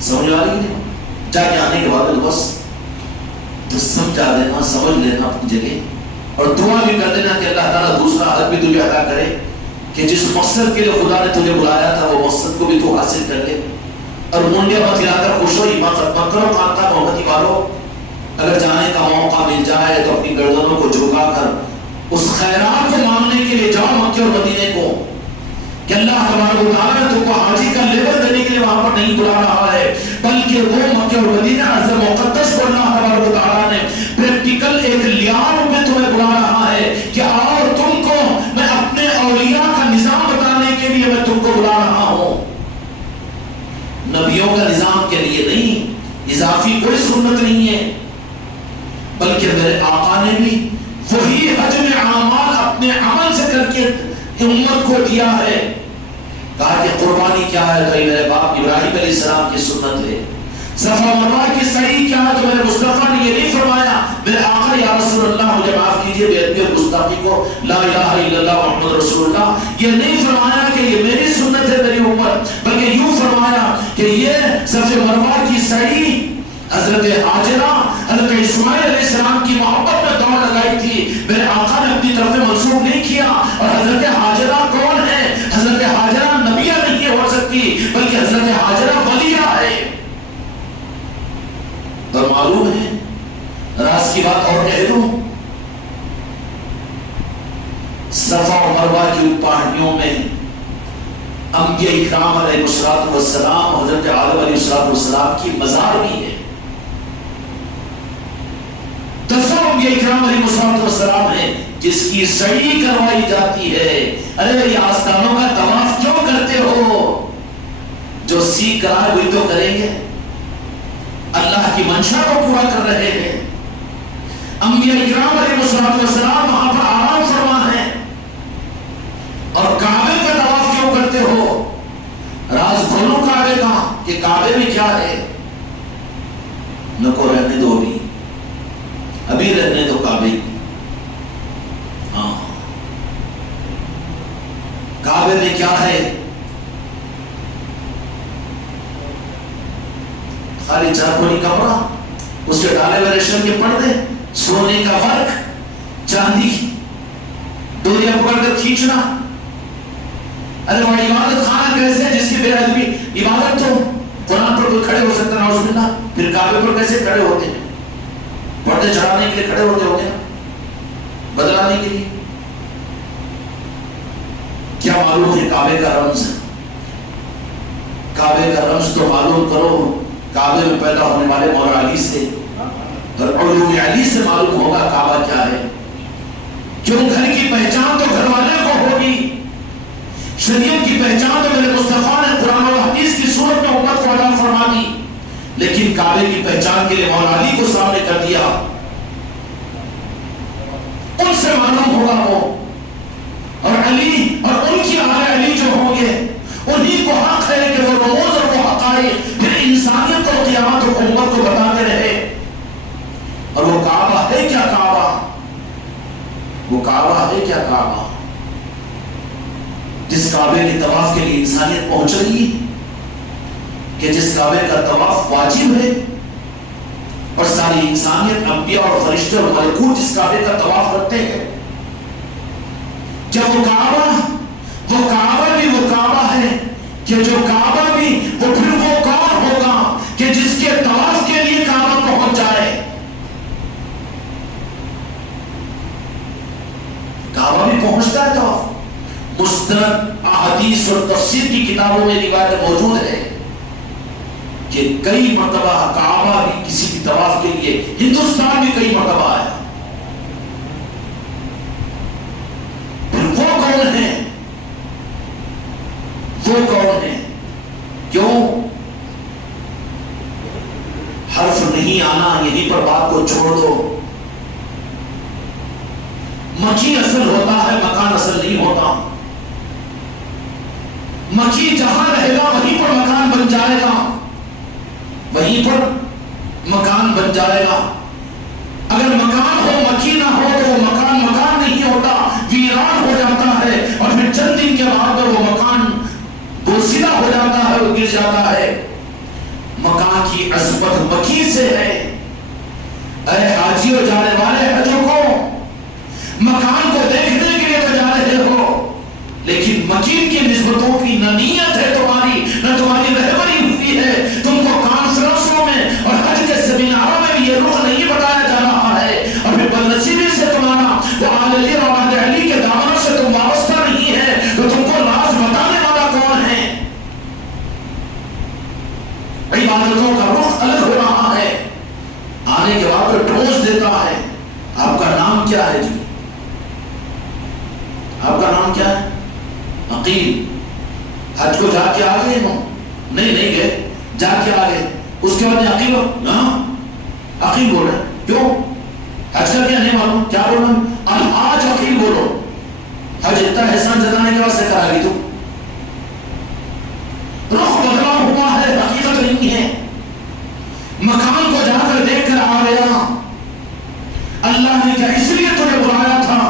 سمجھ آ رہی ہے؟ جا کے آنے کے بعد بس تو سمجھا دینا، سمجھ لینا اپنی جگہ، اور دعا بھی کر دینا کہ اللہ تعالیٰ دوسرا حق بھی تجھے عطا کرے کہ جس مقصد کے لیے خدا نے تجھے بلایا تھا وہ مقصد کو بھی تو حاصل کر لے. اور منڈے مت ہلا کر خوش ہو ایمان مت کرو. خانقاہ محمدی والو اگر جانے کا موقع مل جائے تو اپنی گردنوں کو جھکا کر اس خیرات کو مانگنے کے لیے جاؤ مکے اور مدینے کو، کہ اللہ تبارک و تعالیٰ نے تم کو حاجی کا لیبل دینے کے لیے وہاں پر نہیں بلا رہا ہے، بلکہ وہ مکے اور مدینہ عظیم مقدس کو اللہ تبارک و تعالیٰ نے پریکٹیکل ایک لیاب میں تمہیں بلا رہا ہے کہ آؤ تم کو میں اپنے اولیاء کا نظام بتانے کے لیے میں تم کو بلا رہا ہوں. نبیوں کا نظام کے لیے نہیں، اضافی کوئی سنت نہیں ہے، بلکہ میرے آقا نے بھی وہی حجم اعمال اپنے عمل سے کر کے امت کو دیا ہے. کہا کہ قربانی کیا ہے؟ کہیں میرے باپ ابراہیم علیہ السلام کی سنت ہے. صفا مروا کی سعی کیا ہے؟ تو میرے مصطفیٰ نے یہ نہیں فرمایا میرے آقا یا رسول اللہ مجھے معاف کیجئے بے ادبی اور گستاخی کو، لا الہ الا اللہ محمد رسول اللہ، یہ نہیں فرمایا کہ یہ میری سنت ہے میری امت، بلکہ یوں فرمایا کہ یہ صفا مروا کی سعی حضرت حاجرہ حضرت اسماعیل علیہ السلام کی محبت میں دوڑ لگائی تھی، میرے آقا نے اپنی طرف منسوخ نہیں کیا. اور حضرت حاجرہ کون ہے؟ حضرت حاجرہ نبیہ نہیں ہو سکتی بلکہ حضرت حاجرہ ولیہ ہے. اور معلوم ہے راز کی بات اور کہہ دوں، صفا و مروہ کی ان پہاڑیوں میں انبیاء اکرام علیہ السلام حضرت آدم علیہ السلام کی مزار بھی ہے. دسوں انبیاء اکرام علیہ السلام ہے جس کی سعی کروائی جاتی ہے. ارے یہ آستانوں کا طواف کیوں کرتے ہو؟ جو سیکھ کر آئے وہی تو کریں گے، اللہ کی منشا کو پورا کر رہے ہیں. انبیاء اکرام علیہ السلام وہاں پر آرام فرما ہے، اور کعبے کا طواف کیوں کرتے ہو؟ راز کھولو کعبے کا کہ کعبے میں کیا ہے. نہ کو رہنے دو، ابھی رہنے دو کعبے. ہاں کعبے میں کیا ہے؟ خالی چارکونی کپڑا، اس کے ڈالے ہوئے ریشم کے پردے، سونے کا ورق، چاندی، ڈوریاں پکڑ کر کھینچنا. ارے وہ عبادت خانہ کیسے جس کی بے ادبی؟ عبادت تو قرآن پر کوئی کھڑے ہو سکتا ہے نعوذ باللہ، پھر کعبے پر کیسے کھڑے ہوتے ہیں؟ پردے چڑھانے کے لیے کھڑے ہوتے ہوں گے، بدلانے کے لیے. کیا معلوم ہے کعبے کا رمز؟ کعبے کا رمز تو معلوم کرو. کعبے میں پیدا ہونے والے مولا علی سے اور علوم علی سے معلوم ہوگا کعبہ کیا ہے. کیوں گھر کی پہچان تو گھر والے کو ہوگی، شریعت کی پہچان تو میرے مصطفیٰ نے قرآن و حدیث کی صورت میں امت کو عطا فرما دی، لیکن کعبے کی پہچان کے لیے مولا علی کو سامنے کر دیا. ان سے معلوم ہوگا وہ قیامت امت کو بتاتے رہے. اور وہ کعبہ ہے کیا کعبہ؟ وہ کعبہ ہے کیا کعبہ؟ جس کعبے کے طواف کے لیے انسانیت پہنچ رہی ہے، کہ جس کعبے کا طواف واجب ہے اور ساری انسانیت، انبیاء اور فرشتے اور ملکوت جس کعبے کا طواف کرتے ہیں. کیا وہ کعبہ بھی وہ کعبہ ہے کہ جو کعبہ بھی وہ پھر وہ کون ہوگا کہ جس کے طواف کے لیے کعبہ پہنچ جائے؟ کعبہ بھی پہنچتا ہے طواف. مستند احادیث اور تفسیر کی کتابوں میں روایت موجود ہے کہ کئی مرتبہ کعبہ بھی کسی کی طواف کے لیے ہندوستان میں کئی مرتبہ آیا. پھر وہ کون ہے؟ وہ کون ہے؟ کیوں حرف نہیں آنا؟ یہیں پر بات کو چھوڑ دو. مکی اصل ہوتا ہے، مکان اصل نہیں ہوتا. مکی جہاں رہے گا وہیں پر مکان بن جائے گا، وہیں پر مکان بن جائے گا. اگر مکان ہو مکی نہ ہو تو وہ مکان مکان نہیں ہوتا، ویران ہو جاتا ہے. اور پھر چند دن کے بعد وہ مکان بوسیدہ ہو جاتا ہے، وہ گر جاتا ہے. مکان کی عظمت مکی سے ہے. اے حاجیوں جانے والے حجوں کو، مکان کو دیکھنے کے لیے تو جا رہے ہو، لیکن مکین کی نسبتوں کی نہ نیت ہے تمہاری، نہ تمہاری رہبری ہوئی ہے. تم کو کانفرنسوں میں اور حج کے سیمیناروں میں بھی یہ رخ نہیں بتایا جا رہا ہے. اور پھر بدنصیبی سے تمہارا وہ آل علی اور آل علی کے دامنوں سے تم وابستہ نہیں ہے، تو تم کو راز بتانے والا کون ہے؟ عبادتوں کا رخ الگ ہو رہا ہے. آنے کے بعد تو ٹوس دیتا ہے. آپ کا نام کیا ہے جی؟ آپ کا نام کیا ہے؟ عقیل. حج کو جا کے آ گئے ہو؟ نہیں گئے، جا کے آ گئے. اس کے بعد عقیل عقیل بول رہے. کیوں؟ حج کا کیا نہیں معلوم؟ کیا بولنا؟ آج عقیل بولو. حج اتنا احسان جتانے کے بعد سے کرا گی تو رخ بدلا ہوا ہے، حقیقت نہیں ہے. مکان کو جا کر دیکھ کر آ گیا. اللہ نے کیا اس لیے تجھے بلایا تھا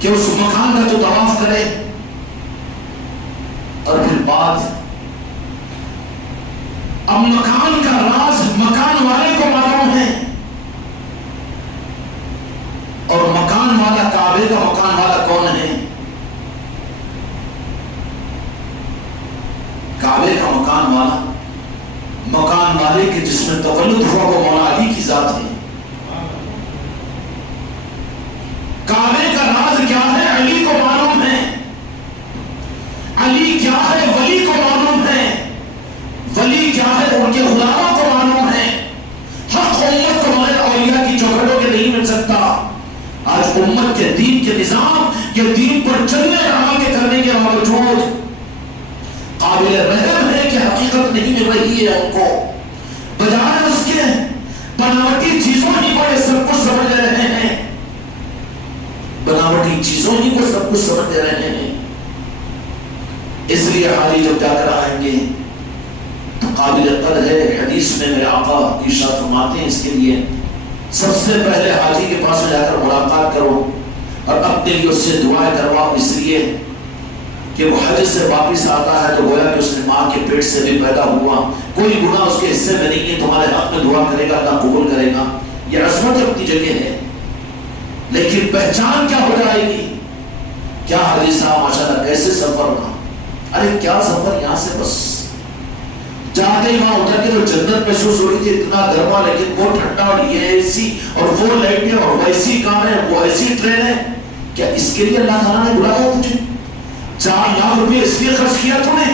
کہ اس مکان کا تو طواف کرے. اور پھر بات اب مکان کا راز مکان والے کو معلوم ہے، اور مکان والا کعبے کا مکان والا کون ہے؟ کعبے کا مکان والا، مکان والے کے جس میں تولد ہوا وہ مولا علی کی ذات ہے. کعبے کا راز کیا ہے؟ علی کو معلوم ہے. علی کیا ہے؟ ولی کو معلوم ہے. ولی کیا ہے؟ ان کے غلاموں کو معلوم ہے. حق امت کو ہمارے اولیاء کی چوکھٹوں کے نہیں مل سکتا. آج امت کے دین کے نظام، یہ دین پر چلنے عمل کے کرنے کے باوجود قابل رحم ہے کہ حقیقت نہیں مل رہی ہے ان کو. بجائے اس کے بناوٹی چیزوں ہی پر سب کچھ سمجھ رہے ہیں، بناوٹی چیزوں ہی کو سب کچھ سمجھ رہے ہیں. اس لیے حالی جب جا کر آئیں گے تو قابل قدر ہے. حدیث میں میرے آقا ارشاد فرماتے ہیں اس کے لیے سب سے پہلے حاجی کے پاس جا کر ملاقات کرو اور اپنے لیے اس سے دعائیں کرواؤ. اس لیے کہ وہ حج سے واپس آتا ہے تو گویا کہ اس نے ماں کے پیٹ سے بھی پیدا ہوا، کوئی گناہ اس کے حصے میں نہیں ہے. تمہارے حق میں دعا کرے گا، اللہ قبول کرے گا. یہ عظمت اپنی جگہ ہے، لیکن پہچان کیا ہو جائے گی؟ کیا حاجی صاحب ماشاءاللہ کیسے سفر تھا؟ ارے کیا سفر، یہاں سے بس جاتے ہی وہاں اتر کے تو جنت محسوس ہو رہی تھی. اتنا گرما لیکن وہ ٹھنڈا، اور یہ اے سی اور وہ لائٹیں اور ویسی کاریں، وہ ایسی ٹرینیں. کیا اس کے لیے اللہ تعالیٰ نے بلایا تجھے؟ 4 لاکھ روپے اس لیے خرچ کیا تم نے؟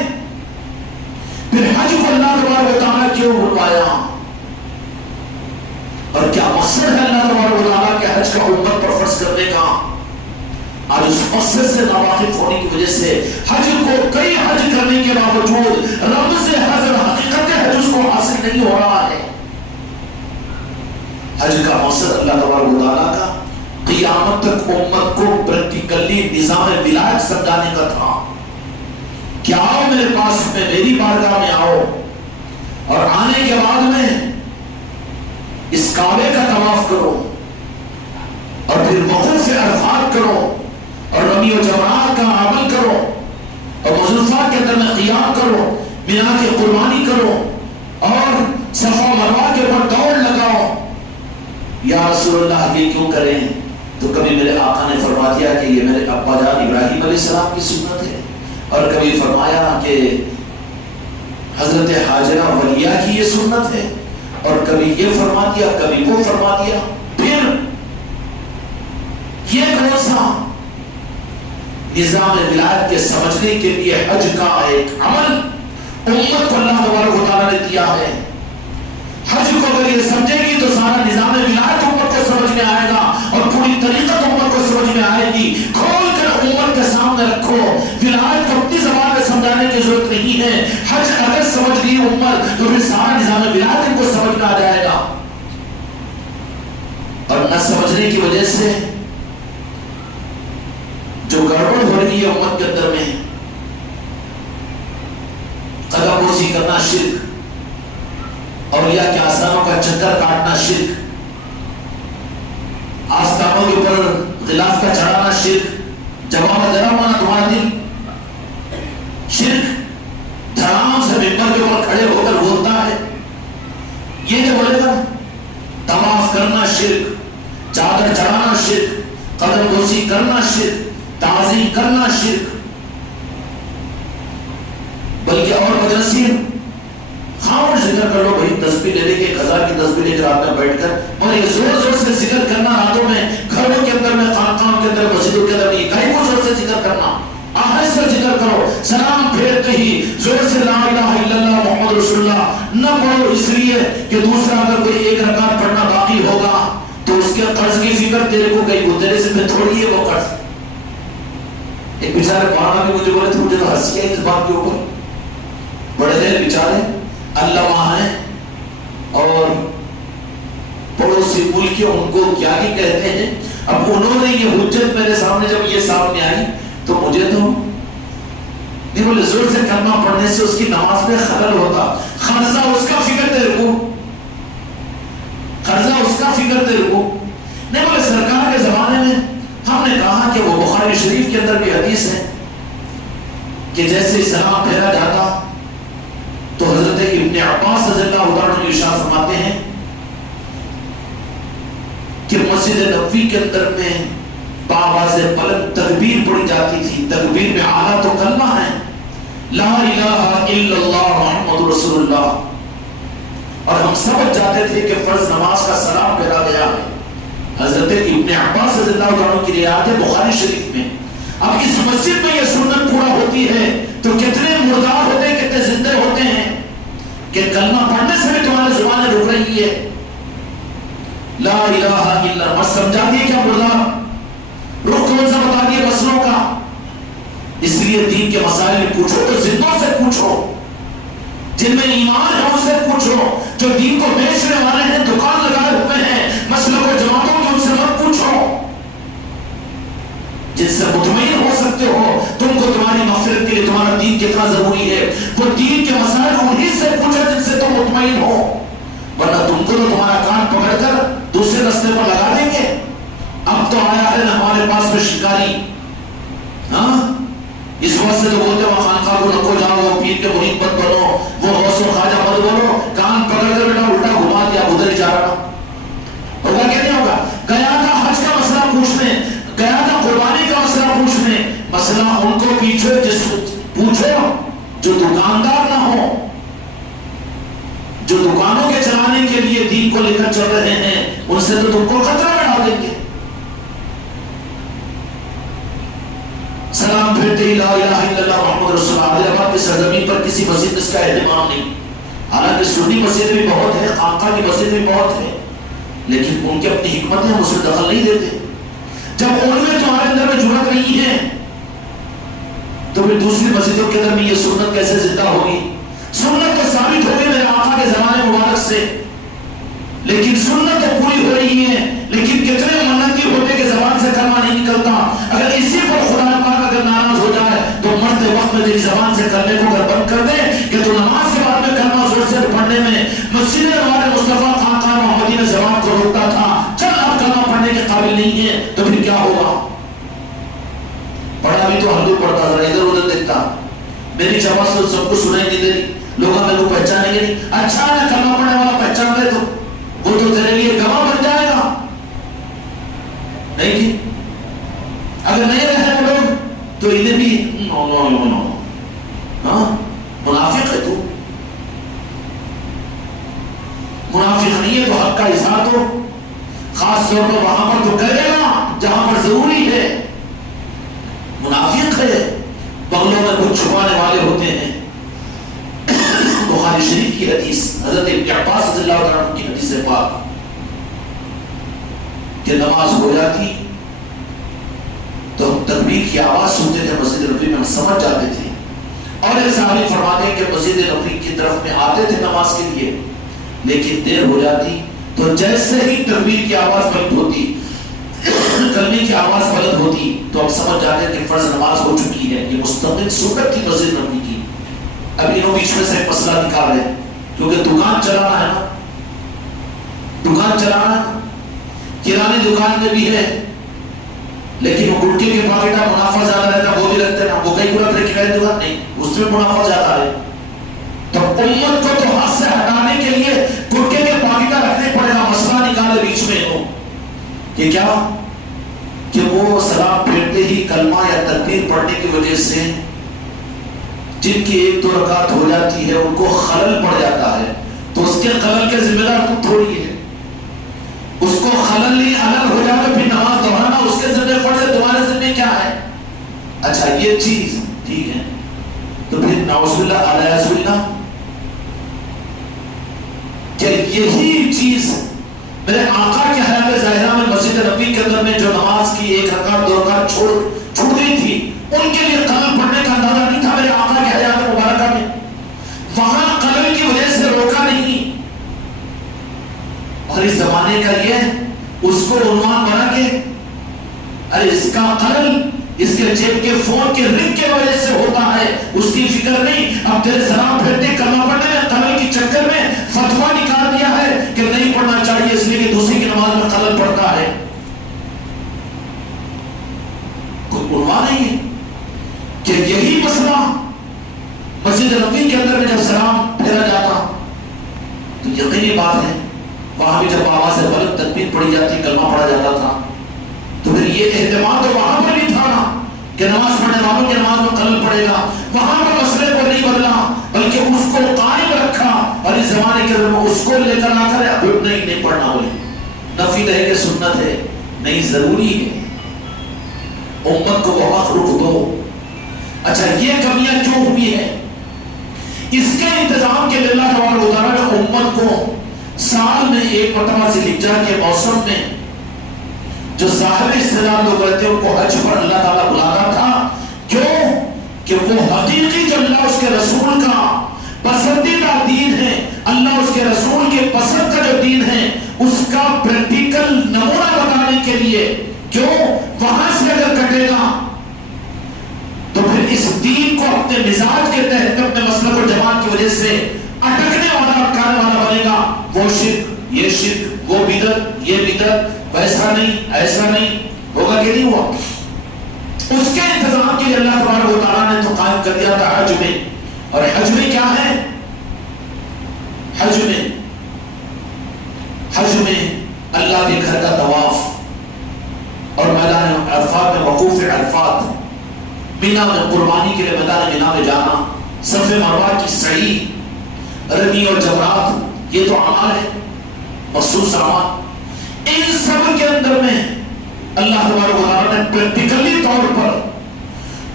پھر حج کو اللہ تبارک و تعالیٰ کیوں بلوایا؟ اور کیا مقصد ہے اللہ تبارک و تعالیٰ کے حج کا امت پر فرض کرنے کا؟ آج اس مقصد سے ناواقف ہونے کی وجہ سے حج کو کئی حج کرنے کے باوجود رمز حج حقیقت حج اس کو حاصل نہیں ہو رہا ہے. حج کا مقصد اللہ تبارک و تعالیٰ کا قیامت تک امت کو پریکٹیکلی نظام ولایت سمجھانے کا تھا کہ آؤ میرے پاس میں، میری بارگاہ میں آؤ اور آنے کے بعد میں اس کعبے کا طواف کرو اور پھر وقوف عرفات کرو اور رمی و جمرات کا عمل کرو اور مزدلفہ کے اندر میں قیام کرو، مینا کی قربانی کرو اور صفا مروہ کے اوپر دوڑ لگاؤ۔ یا رسول اللہ یہ کیوں کریں؟ تو کبھی میرے آقا نے فرما دیا کہ یہ میرے ابا جان ابراہیم علیہ السلام کی سنت ہے، اور کبھی فرمایا کہ حضرت حاجرہ ولیہ کی یہ سنت ہے، اور کبھی یہ فرما دیا کبھی وہ فرما دیا۔ پھر یہ کون سا نظام ولایت کے سمجھنے کے لیے حج کا ایک عمل امت کو اللہ تبارک و تعالیٰ نے دیا ہے۔ حج کو اگر یہ سمجھے گی تو سارا نظام ولایت امت کو سمجھ میں آئے گا اور پوری طریقت امت کو سمجھ میں آئے گی۔ کھول کر امت کے سامنے رکھو، ولایت کو اپنی زبان میں سمجھانے کی ضرورت نہیں ہے۔ حج اگر سمجھ گئی امت تو پھر سارا نظام ولایت ان کو سمجھ میں آ جائے گا۔ اور نہ سمجھنے کی وجہ سے جو گڑبڑ ہو رہی ہے امت کے اندر میں، قدم بوسی کرنا شرک، اولیاء کے آستانوں کا چکر کاٹنا شرک، آستانوں کے اوپر غلاف کا چڑھانا شرک، جواب ذرا ہونا تمہارا دل شرک، دھڑام سے ممبر کے اوپر کھڑے ہو کر بولتا ہے یہ جو بولے گا، طواف کرنا شرک، چادر چڑھانا شرک، قدم بوسی کرنا شرک، تعظیم کرنا شرک۔ بلکہ اور مجلسی خاموش ذکر کر لو بھائی، تسبیح لے لے کے، ہزار کی تسبیح لے کے رات میں بیٹھ کر، اور یہ زور زور سے ذکر کرنا راتوں میں، گھروں کے اندر میں، خانقاہوں کے اندر، مسجدوں کے اندر، یہ کہیں کو زور سے ذکر کرنا، آہستہ ذکر کرو، سلام پھیرتے ہی زور سے لا الہ الا اللہ محمد رسول اللہ نہ پڑھو، اس لیے کہ دوسرا اگر کوئی ایک رکعت پڑھنا باقی ہوگا تو اس کے قرض کی فکر تیرے کو گئی، وہ تیرے سے میں تھوڑی ہے وہ قرض۔ ایک بیچارے مولانا بھی مجھے بولے تھے، مجھے تو ہنسی ہے اس بات کے اوپر، بڑے دیر بیچارے اللہ وہاں ہیں اور پڑوسی ملک کے ان کو کیا ہی کہتے ہیں۔ اب انہوں نے یہ حجت میرے سامنے جب یہ سامنے آئی تو مجھے تو نہیں، بولے زور سے کلمہ پڑھنے سے اس کی نماز میں خلل ہوتا، قرضہ اس کا فکر تیرے کو، قرضہ اس کا فکر تیرے کو نہیں۔ بولے سرکار کے زمانے میں ہم نے کہا کہ وہ بخاری شریف کے اندر بھی حدیث ہے کہ جیسے سلام پھیرا جاتا تو حضرت ابن عباس رضی اللہ عنہ ارشاد فرماتے ہیں کہ مسجد نبوی کے اندر میں باواز بلند تکبیر پڑھی جاتی تھی، تکبیر میں اعلیٰ تو کلمہ ہے لا الہ الا اللہ محمد رسول اللہ، اور ہم سمجھ جاتے تھے کہ فرض نماز کا سلام پھیرا گیا ہے۔ حضرت ابن عباس رضی اللہ عنہ کی روایت ہے بخاری شریف میں۔ اب اس مسجد میں یہ سنت پورا ہوتی ہے تو کتنے مردار ہوتے ہیں، کتنے زندے ہوتے ہیں کہ کلمہ پڑھنے سے بھی تمہاری زبانیں رک رہی ہے، لا الہ الا اللہ، اور سمجھا دیے کیا مردار، رخ کون سا بتا دیے مسئلوں کا۔ اس لیے دین کے مسائل پوچھو تو زندوں سے پوچھو، جن میں ایمان ہے ان سے پوچھو، جو دین کو بیچنے والے ہیں، دکان لگائے ہوئے ہیں، مسلک و جماعتوں کی ان سے مت پوچھو، جن سے مطمئن ہو سکتے ہو تم کو تمہاری مغفرت کے لیے تمہارا دین کتنا ضروری ہے، وہ دین کے مسائل انہی سے پوچھو جن سے تم مطمئن ہو، ورنہ تم کو تو تمہارا کان پکڑ کر دوسرے راستے پر لگا دیں گے۔ اب تو آیا ہے نا ہمارے پاس میں شکاری، ہاں اس وقت سے تو بولتے ہیں خانقاہ کو نکو جاؤ، وہ پیر کے مرید مت بنو، وہ غوث و خواجہ مت بنو، کان پکڑ کر بیٹا الٹا گھما دیا، ادھر ہی جا رہا ہوگا کہ نہیں ہوگا؟ گیا تھا حج کا مسئلہ پوچھنے، گیا تھا قربانی کا مسئلہ پوچھنے، مسئلہ ان کو پیچھے جس پوچھو جو دکاندار نہ ہو، جو دکانوں کے چلانے کے لیے دین کو لے کر چل رہے ہیں، ان سے تو تم کو خطرہ میں ڈال دیں گے۔ سلام پھرتے ہی لا الہ الا اللہ محمد رسول اللہ۔ عادل آباد کی سرزمین پر کسی مسجد اس کا اہتمام نہیں، حالانکہ سنی مسجد بھی بہت ہے، خانقاہ کی مسجد بھی بہت ہے، لیکن ان کی اپنی حکمت ہے، اس میں دخل نہیں دیتے۔ جب ان میں تمہارے اندر میں جرأت نہیں ہے تو پھر دوسری مسجدوں کے اندر میں یہ سنت کیسے زندہ ہوگی؟ سنت تو ثابت ہوگی میرے آقا کے زمانے مبارک سے، لیکن سنت تو پوری ہو رہی ہے، لیکن کتنے منتی ہوتے کہ زبان سے کلمہ نہیں نکلتا۔ اگر اسی پر خدا پاک اگر ناراض ہو جائے تو مرتے وقت میں تیری زبان سے کلمے کو اگر بند کر دے کہ تو نماز کے بعد میں کلمہ زور سے پڑھنے میں مسجد انوار مصطفیٰ خاقان محمدی نے جماعت کو روکتا تھا، چل اب کلمہ پڑھنے کے قابل نہیں ہے تو پھر کیا ہوگا؟ پڑھا بھی تو ہندو پڑھتا تھا، ادھر ادھر دیکھتا، میری جماعت سے سب کو سنائی نہیں دے رہی، لوگ میرے کو پہچانے گے نہیں. اچھا ہے کلمہ پڑھنے والا پہچان لے تو وہ تو تیرے لیے گواہ بن جائے گا. نہیں جی، اگر نہیں رہے وہ لوگ تو انہیں بھی نو نو نو نو ہاں منافق ہے تو، منافق نہیں ہے تو حق کا اظہار تو خاص طور پر وہاں پر تو کرے گا جہاں پر ضروری ہے. منافق ہے بغلوں میں کچھ چھپانے والے ہوتے ہیں. بخاری شریف کی حدیث حضرت ابن عباس رضی اللہ عنہ کی حدیث پاک کہ نماز ہو جاتی تو تکبیر کی آواز سنتے تھے مسجد نبوی میں، سمجھ جاتے تھے. اور ایک صحابی فرماتے ہیں کہ مسجد نبوی کی طرف میں آتے تھے نماز کے لیے، لیکن دیر ہو جاتی تو جیسے ہی تکبیر کی آواز بلند ہوتی، کلمے کی آواز بلند ہوتی تو اب سمجھ جاتے کہ فرض نماز ہو چکی ہے. یہ مستقل سنت تھی مسجد نبوی کی. اب انہوں بیچ میں سے ایک مسئلہ نکال رہے کیونکہ دکان چلانا ہے نا، دکان چلانا کرانے دکان میں بھی ہے، لیکن وہ گٹکے کے پاکٹ کا منافع زیادہ رہتا وہ بھی رکھتے نا، وہ کئی گنا پھر کرائے دکان نہیں، اس میں منافع زیادہ ہے. تو امت کو تو ہاتھ سے ہٹانے کے لیے گٹکے کے پاکٹ رکھنے پڑے گا. مسئلہ نکالے بیچ میں انہوں کہ کیا کہ وہ سلام پھیرتے ہی کلمہ یا تکبیر پڑھنے کی وجہ سے جن کی ایک دو رکعت ہو جاتی ہے ان کو خلل پڑ جاتا ہے، تو اس کے خلل کے ذمہ دار تو تھوڑی ہے. اس کو خلل نہیں الگ ہو جائے پھر نماز دہرانا اس کے ذمہ پڑ جائے، تمہارے ذمہ کیا ہے؟ اچھا یہ چیز ٹھیک ہے، تو پھر نعوذ باللہ علیہ باللہ کہ یہی چیز میرے آقا کے حیات ظاہرہ میں مسجد نبوی کے اندر میں جو نماز کی ایک رکعت دو رکعت چھوڑ گئی تھی ان کے لیے قلم پڑھنے کا اندازہ نہیں تھا. میرے آقا کے حیات مبارکہ میں وہاں قلم کی وجہ سے روکا نہیں. اور اس زمانے کا یہ اس کو عنوان بنا کے ارے اس کا قلم اس کے جیب کے فون کے رنگ کے وجہ سے ہوتا ہے، اس کی فکر نہیں. اب تیرے سلام پھیرتے کلمہ پڑھنے میں قلم کی چکر میں فتویٰ نکال دیا ہے کہ نہیں پڑھنا چاہیے اس لیے کہ دوسری کی نماز میں قلم پڑتا ہے. کوئی عنوان نہیں ہے کہ یہی مسئلہ مسجد نبوی کے اندر میں جب سلام پھیرا جاتا تو یقینی بات ہے وہاں بھی جب آواز سے بلند تکبیر پڑھی جاتی کلمہ پڑھا جاتا تھا تو پھر یہ اہتمام تو وہاں پر بھی تھا نا کہ نماز پڑھنے والوں کی نماز میں خلل پڑے گا. وہاں پر مسئلے کو نہیں بدلا بلکہ اس کو قائم رکھا. اور اس زمانے کے اندر اس کو لے کر آ کر اب نہیں پڑھنا بولے نفی رہے کہ سنت ہے نہیں ضروری ہے، امت کو وقت رخ دو. اچھا یہ کمیاں جو ہوئی ہیں اس کے انتظام کے لیے اللہ تبارک و تعالیٰ نے امت کو سال میں ایک مرتبہ ذوالحجہ کے موسم میں جو صاحب استعداد لوگ رہتے ہیں ان کو حج پر اللہ تعالیٰ بلاتا تھا. کیوں کہ وہ حقیقی جو اللہ اس کے رسول کا پسندیدہ دین ہے، اللہ اس کے رسول کے پسند کا جو دین ہے اس کا پریکٹیکل نمونہ بتانے کے لیے. کیوں وہاں سے اگر کٹے گا تو پھر اس دین کو اپنے مزاج کے تحت اپنے مسلک و جماعت کی وجہ سے اٹکنے والا اٹکانے والا بنے گا. وہ شرک یہ شرک، وہ بدعت یہ بدعت، ویسا نہیں ایسا نہیں ہوگا کہ نہیں ہوا. اس کے انتظام کے لیے اللہ تبارک و تعالیٰ نے تو قائم کر دیا تھا حج میں. اور حج میں کیا ہے؟ حج میں اللہ کے گھر کا طواف اور میدان عرفات میں وقوف عرفات، مینا میں قربانی کے لیے میدان مینا میں جانا، صف مروہ کی سعی، رمی اور جمرات، یہ تو اعمال ہے مخصوص اعمال. ان سب کے اندر میں اللہ تبارک و تعالیٰ نے پریکٹیکلی طور پر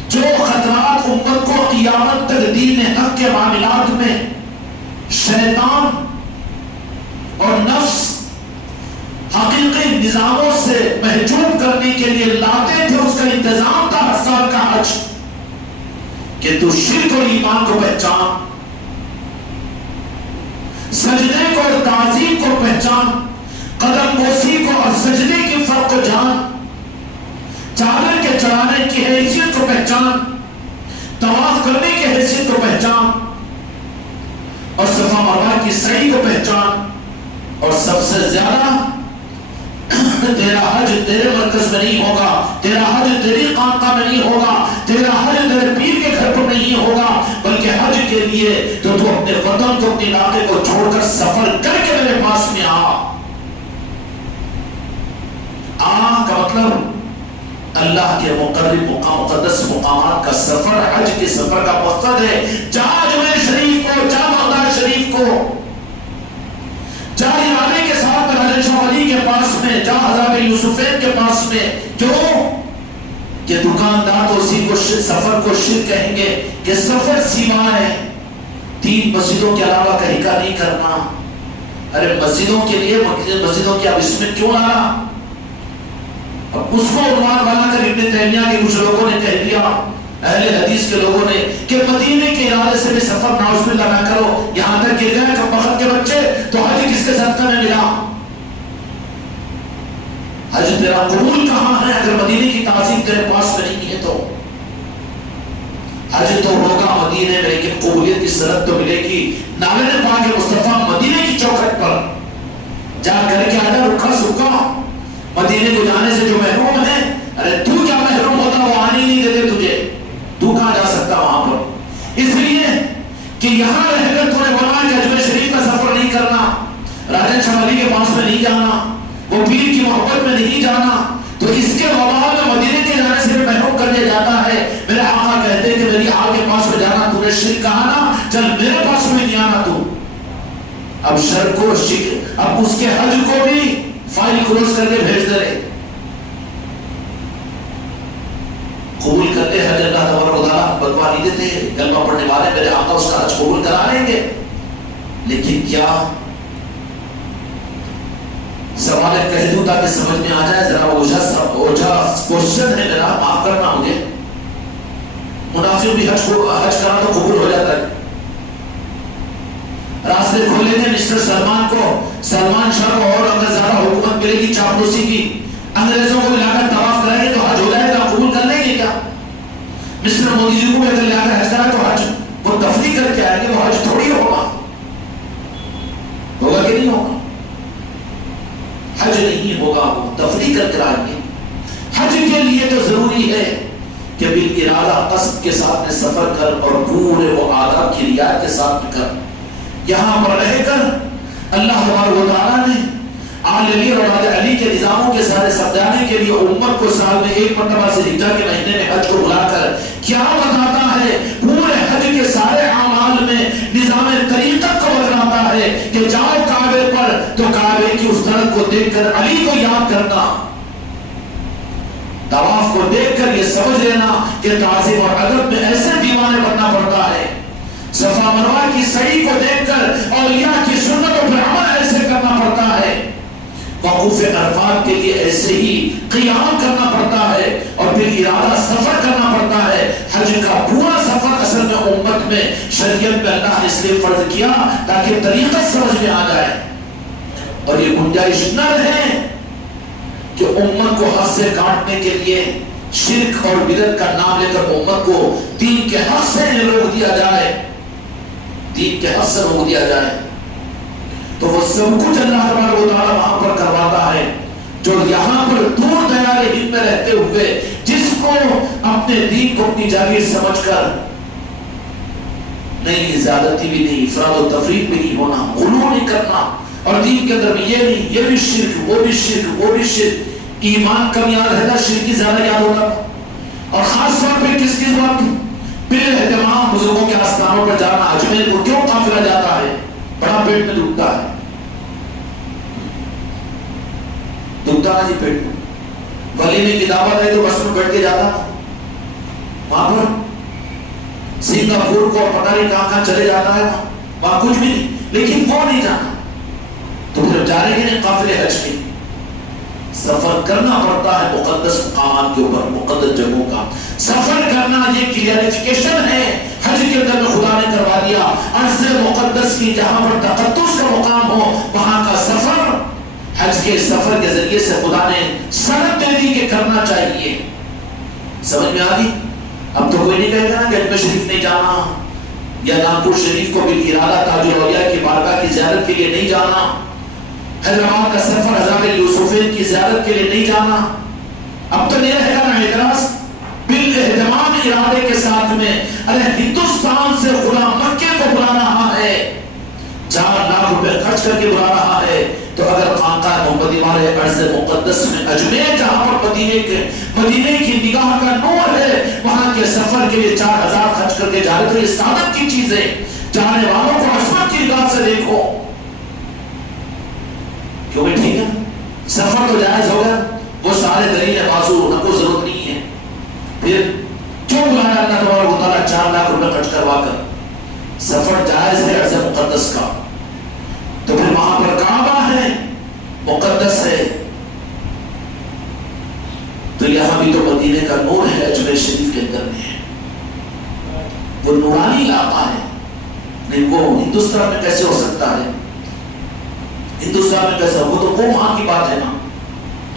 جو خطرات امت کو قیامت تک دین حق کے معاملات میں شیطان اور نفس حقیقی نظاموں سے محجوب کرنے کے لیے لاتے تھے، اس کا انتظام تھا ہر سال کا حج کہ تو شرک اور ایمان کو پہچان، سجدے کو اور تعظیم کو پہچان، قدم بوسی کو اور سجدے کی فرق کو جان، چادر کے چڑھانے کی حیثیت کو پہچان، طواف کرنے کی حیثیت کو پہچان اور صفا مروہ کی سعی کو پہچان. پہچان، اور سب سے زیادہ تیرا حج تیرے مرکز میں نہیں ہوگا، تیرا حج تیری خانقاہ میں نہیں ہوگا، تیرا حج تیرے پیر کے گھر پر نہیں ہوگا، بلکہ حج کے لیے تو اپنے وطن کو، اپنے علاقے کو چھوڑ کر سفر کر کے میرے پاس میں کا مطلب اللہ کے مقرب مقدس مقامات کا سفر، حج کے سفر کا مقصد ہے جا اجمیر شریف کو، جا بغداد شریف کو، جا ارادے کے ساتھ راجہ شاہ ولی کے پاس میں، جا حضرت یوسفین کے پاس میں، جو کہ دکاندار تو اسی کو سفر کو شرک کہیں گے کہ سفر سوائے 3 مسجدوں کے علاوہ کہیں کا نہیں کرنا۔ ارے مسجدوں کے لیے مسجدوں کی اب اس میں کیوں لانا؟ اب اس کو عنوان بنا کر ابن تیمیہ کے کچھ لوگوں نے کہہ دیا، اہل حدیث کے لوگوں نے، کہ مدینے کے ارادے سے بھی سفر نعوذ باللہ نہ کرو، یہاں تک گر گئے کم بخت کے بچے تو حج کس کے صدقہ میں ملا؟ حج تیرا قبول کہاں ہے اگر مدینے کی تعظیم تیرے پاس میں نہیں ہے تو؟ حج تو ہوگا مدینے میں لیکن قبولیت کی سند تو ملے گی نالے پاک مصطفیٰ مدینے کی چوکھٹ پر جا کر کے آجا، رکھا سکا مدینے کو جانے سے جو محروم ہے، ارے تو کیا محروم ہوتا، وہ آنے نہیں دیتے تجھے، تو کہاں جا سکتا وہاں پر؟ اس لیے کہ یہاں رہ کر تو نے بنا کہ اجمیر شریف کا سفر نہیں کرنا، راجہ شاہ ولی کے پاس میں نہیں جانا، وہ پیر کی محبت میں نہیں جانا، تو اس کے وبال میں مدینے کے جانے سے بھی محروم کر دیا جاتا ہے۔ میرے آقا کہتے ہیں کہ میری آقا کے پاس میں جانا، تو نے شرک کہا نا، چل میرے پاس میں نہیں آنا تو۔ اب شرک کو اب اس کے حج کو بھی فائل کلوز کر کے بھیج دے رہے، قبول کرتے حج اللہ تبارک و تعالیٰ بدوا نہیں دیتے، کلمہ پڑھنے والے میرے آقا اس کا حج قبول کرا لیں گے، لیکن کیا سوال کہہ دوں تاکہ سمجھ میں آ جائے، ذرا اوجھا کوشچن ہے میرا، معاف کرنا مجھے۔ منافق بھی حج کرا تو قبول ہو جاتا ہے، راستے کھولیں گے مسٹر سلمان کو، سلمان شاہ کو اور اگر زیادہ حکومت ملے گی چاپلوسی کی، انگریزوں کو ملا کر طواف کرائیں گے تو حج ہو جائے گا، قبول کر لیں گے کیا؟ مسٹر مودی جی کو بھی اگر لے کر حج کرا تو حج وہ تفریح کر کے آئیں گے، وہ حج تھوڑی ہوگا کہ نہیں ہوگا؟ حج نہیں ہوگا، وہ تفریح کر کے آئیں گے۔ حج کے لیے تو ضروری ہے کہ بالارادہ قصد کے ساتھ سفر کر اور پورے وہ آداب کی رعایت کے ساتھ کر، یہاں پر رہ کر اللہ تبارک و تعالیٰ نے آل علی اور اولاد علی کے نظاموں کے سارے سمجھانے کے لیے امت کو سال میں ایک مرتبہ سے ذوالحجہ کے مہینے میں حج کو بلا کر کیا بتاتا ہے؟ پورے حج کے سارے اعمال میں نظام طریقت کو بتاتا ہے کہ جاؤ کعبے پر تو کعبے کی اس طرف کو دیکھ کر علی کو یاد کرنا، طواف کو دیکھ کر یہ سمجھ لینا کہ تعظیم اور ادب میں ایسے دیوانے بننا پڑتا ہے، صفا مروہ کی سعی کو دیکھ کر اولیاء کی سنتوں پر عمل ایسے کرنا پڑتا ہے، وقوف عرفات کے لیے ایسے ہی قیام کرنا پڑتا ہے، اور پھر ارادہ سفر کرنا پڑتا ہے۔ حج کا پورا سفر اصل میں امت میں شریعت میں اللہ نے اس لیے فرض کیا تاکہ طریقت سمجھ میں آ جائے، اور یہ گنجائش نہ رہے کہ امت کو حق سے کاٹنے کے لیے شرک اور بدعت کا نام لے کر امت کو دین کے حق سے روک دیا جائے، دین کے حق سے روک دیا جائے۔ تو وہ سب کچھ اللہ تبارک و تعالیٰ وہاں پر کرواتا ہے جو یہاں پر دور دیار ہند میں رہتے ہوئے جس کو اپنے دین کو اپنی جاگیر سمجھ کر نہیں زیادتی بھی نہیں، افراد و تفریق بھی نہیں ہونا، غلو نہیں کرنا، اور دین کے اندر بھی یہ نہیں، یہ بھی شرک، وہ بھی شرک، وہ بھی شرک، ایمان کم یاد رہتا، شرک کی زیادہ یاد ہوتا، اور خاص طور پہ کس کی وقت بے اہتمام بزرگوں کے آستانوں پر جانا۔ اجمیر کو کیوں قافلہ جاتا ہے؟ بڑا پیٹ میں دکھتا ہے، دکھتا ہے جی پیٹ میں، ولی میں کی دعوت ہے تو بس میں بیٹھ کے جاتا تھا، وہاں پر سنگاپور کو پتہ نہیں کہاں چلے جاتا ہے، وہاں کچھ بھی نہیں، لیکن وہ نہیں جانا، تو پھر جا رہے ہیں قافلے حج کے، سفر کرنا پڑتا ہے مقدس مقامات کے اوپر، مقدس جگہوں کا سفر کرنا، یہ کلیریفیکیشن ہے حج کے اندر میں خدا نے کروا دیا۔ ارض مقدس کی جہاں پر تقدس کا مقام ہو وہاں کا سفر حج کے سفر کے ذریعے سے خدا نے سند دے دی کہ کرنا چاہیے۔ سمجھ میں آ گئی؟ اب تو کوئی نہیں کہے گا نا کہ اجمیر شریف نہیں جانا، یا ناگپور شریف کو بھی ارادہ تاج الاولیاء کی بارگاہ کی زیارت کے لیے نہیں جانا، حیدرآباد کا سفر ہزار یوسفین کی زیارت کے لیے نہیں جانا، اب تو نہیں رہے گا نا اعتراض؟ بالاہتمام ارادے کے ساتھ میں ارے ہندوستان سے غلام مکے کو بلا رہا ہے، 4 لاکھ روپے خرچ کر کے بلا رہا ہے، تو اگر خانقاہ محمدی والے ارض مقدس میں اجمیر جہاں پر مدینے کی نگاہ کا نور ہے، وہاں کے سفر کے لیے 4000 خرچ کر کے جا رہے، تو یہ سعادت کی چیز ہے۔ جانے والوں کو عصمت کی نگاہ سے دیکھو، کیوں بھی ٹھیک ہے، سفر تو جائز ہو گیا، وہ سارے دلیل بازو نہ کوئی ضرورت نہیں ہے، پھر کیوں بلایا اللہ تبارک و تعالیٰ 4 لاکھ روپے خرچ کروا کر؟ سفر جائز ہے ارض مقدس کا، تو پھر وہاں پر کعبہ ہے، مقدس ہے، تو یہاں بھی تو مدینے کا نور ہے، اجمیر شریف کے اندر میں ہے، وہ نورانی علاقہ ہے، نہیں وہ ہندوستان میں کیسے ہو سکتا ہے؟ ہندوستان میں کیسے؟ وہ تو وہ وہاں کی بات ہے نا،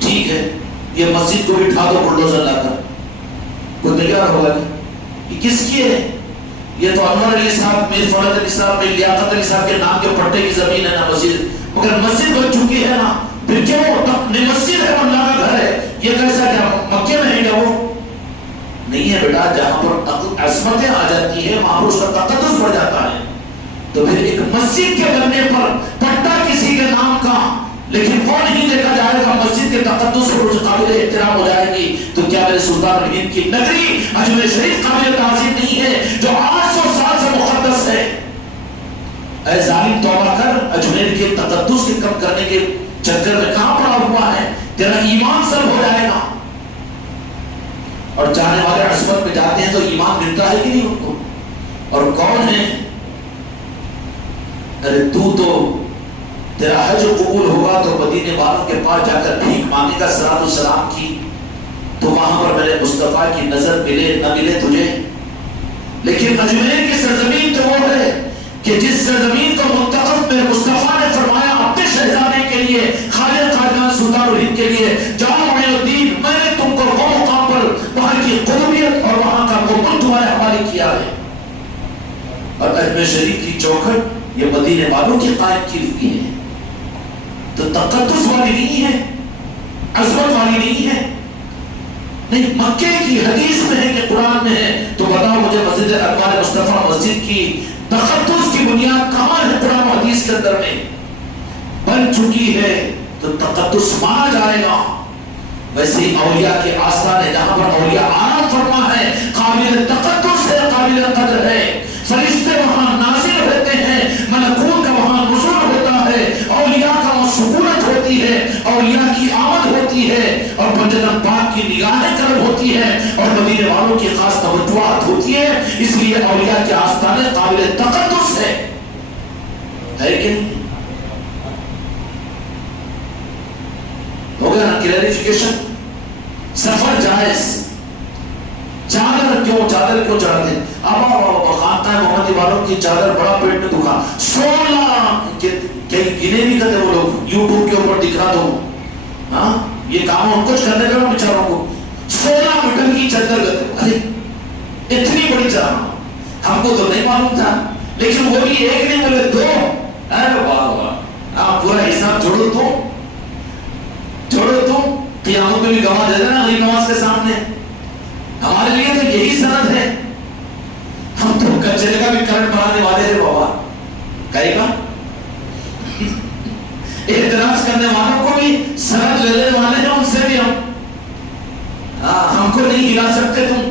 ٹھیک ہے، یہ مسجد کو بھی اٹھا دو بلڈوزر لا کر، کوئی تیار ہوگا نہیں، یہ کس کی ہے؟ یہ تو انور علی صاحب، میر فرد علی صاحب، میر لیاقت علی صاحب کے نام کے پٹے کی زمین ہے نا مسجد، مگر مسجد بن چکی ہے نا، پھر کیوں مسجد ہے اللہ کا گھر ہے، یہ کیسا کیا مکے میں ہے کیا؟ وہ نہیں ہے بیٹا، جہاں پر عصمتیں آ جاتی ہے وہاں پر اس کا تقدس بڑھ جاتا ہے، تو پھر ایک مسجد کے بننے پر پٹا کسی کے نام کا، لیکن وہ نہیں دیکھا جائے گا، مسجد کے تقدس پر جو قابل احترام ہو جائے گی، تو کیا میرے سلطان الہند کی نگری اجمیر شریف قابل تعظیم نہیں ہے جو 800 سال سے مقدس ہے؟ اے ظالم توبہ کر، اجمیر کے تقدس کے کم کرنے کے چکر میں کہاں پڑا ہوا ہے؟ تیرا ایمان سب ہو جائے گا، اور جانے والے عصمت میں جاتے ہیں تو ایمان ملتا ہے کہ نہیں ان کو؟ اور کون ہے؟ ارے تو تیرا حج قبول ہوگا تو مدینے والوں کے پاس جا کر بھیک مانگے گا صلاۃ السلام کی، تو وہاں پر میرے مصطفیٰ کی نظر ملے نہ ملے تجھے، لیکن اجمیر کی سرزمین تو وہ ہے کہ جس سرزمین کو منتخب میرے مصطفیٰ نے فرمایا اپنے شہزادے کے لیے، خالد قادیان سلطان الہند کے لیے، جاؤ معین الدین، میں نے تم کو وہ مقام پر وہاں کی قربیت اور وہاں کا قربت تمہارے حوالے کیا ہے، اور اجمیر شریف کی چوکھٹ یہ مدینے والوں کی قائم کی ہوئی ہے، تو تقدس والی نہیں ہے، عظمت والی نہیں ہے، نہیں مکے کی حدیث میں ہے کہ قرآن میں ہے، تو بتاؤ مجھے مسجد انوار مصطفیٰ مسجد کی تقدس کی بنیاد کہاں ہے قرآن و حدیث کے اندر میں؟ بن چکی ہے تو تقدس مانا جائے گا۔ ویسے ہی اولیاء کے آستانے جہاں پر اولیاء آرام فرما ہے، قابل تقدس ہے، قابل قدر ہے، فرشتے وہاں نازل ہوتے ہیں، ملکوت کا وہاں نزول ہوتا ہے، اولیاء کا وہاں سکونت ہوتی ہے، اولیاء کی آمد ہوتی ہے، اور بجنم پاک کی نگاہیں کرم ہوتی ہے، اور مدینے والوں کی خاص توجہات ہوتی ہے، اس لیے اولیاء کے آستانے قابل تقدس ہے کہ نہیں؟ ہو گیا نا کلیریفیکیشن؟ سفر جائز، چادر کیوں چڑھتے ہیں؟ اب خانقاہ محمدی والوں کی چادر بڑا پیٹ میں دکھا، 16 کئی گنے بھی کرتے وہ لوگ، یوٹیوب کے اوپر دکھا دو، ہاں یہ کام ہم کچھ کرنے کا بیچاروں کو، 16 میٹر کی چادر کرتے، ارے اتنی بڑی چادر ہم کو تو نہیں معلوم تھا، لیکن وہ بھی ایک نہیں بولے 2، ارے واہ واہ، آپ پورا حساب جوڑو تو قیامت میں بھی گواہ دے دینا غریب نواز کے سامنے، ہمارے لیے تو یہی سند ہے، ہم تو کچرے کا بھی کرنٹ بنانے والے ہیں بابا، کہے گا اعتراض کرنے والوں کو بھی سند لے لینے والے ہیں، ان سے بھی ہم کو نہیں ہلا سکتے تم،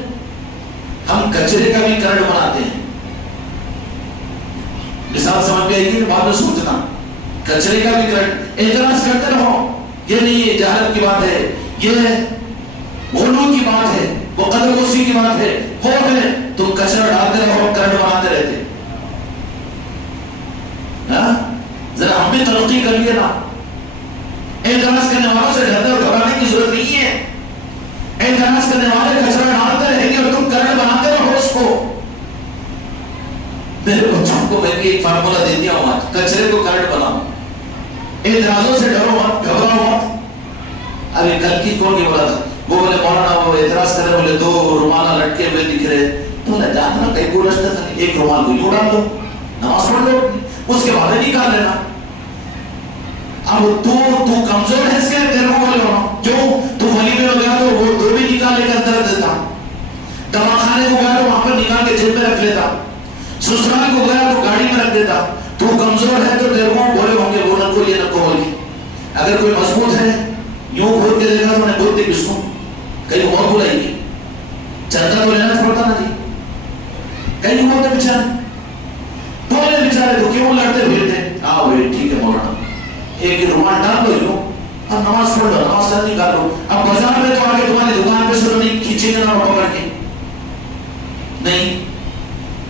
ہم کچرے کا بھی کرنٹ بناتے ہیں، مثال سمجھ میں آئی گی، بعد میں سوچنا، کچرے کا بھی کرنٹ، اعتراض کرتے رہو، یہ نہیں یہ جہالت کی بات ہے، یہ غلو کی بات ہے، وہ قدر غصی کی بات ہے، وہ ہے تم کچرا ڈالتے رہو، کرنٹ بناتے رہتے، ذرا ہم بھی ترقی کر لیے نا، اعتراض کرنے والوں سے ڈرتے اور گھبرانے کی ضرورت نہیں ہے، اعتراض کرنے والے کچرا ڈالتے رہیں گے اور تم کرنٹ بناتے رہو اس کو۔ میرے بچوں کو میں بھی ایک فارمولا دے دیا ہوں، کچرے کو کرنٹ بناؤ، اعتراضوں سے ڈرو مت، گھبراؤ مت۔ ابھی کل کی کون نہیں بولا تھا، وہ بولے مولانا وہ اعتراض کرے، بولے 2 رومانہ لٹکے ہوئے دکھ رہے، تو لجات نہ کئی کو رشتہ تھا ایک رومال کو یوں ڈال دو نماز پڑھ لو اس کے بعد نکال لینا. اب تو کمزور ہے اس کے تیرے کو بولے ہونا کیوں تو ولی میں گیا تو وہ دو بھی نکال لے کر اندر دیتا, دواخانے کو گیا تو وہاں پر نکال کے جیب میں رکھ لیتا, سسرال کو گیا تو گاڑی میں رکھ دیتا. تو کمزور ہے تو تیرے کو بولے ہوں گے وہ نہ کو یہ نہ کو بولی. اگر کوئی مضبوط ہے یوں کھول کے دیکھا تو انہیں بولتے کس کو کہیں اور بلائیں گے, چندہ تو لینا پڑتا نا جی, کہیں بولتے بیچارے بولے بیچارے تو کیوں لڑتے پھرتے. ہاں بھائی ٹھیک ہے مولانا ایک رومال ڈال دو یوں اب نماز پڑھ لو نماز نہیں نکال لو. اب بازار میں تو آگے تمہاری دکان پہ سر نہیں کھینچیں گے نہ پکڑ کے نہیں.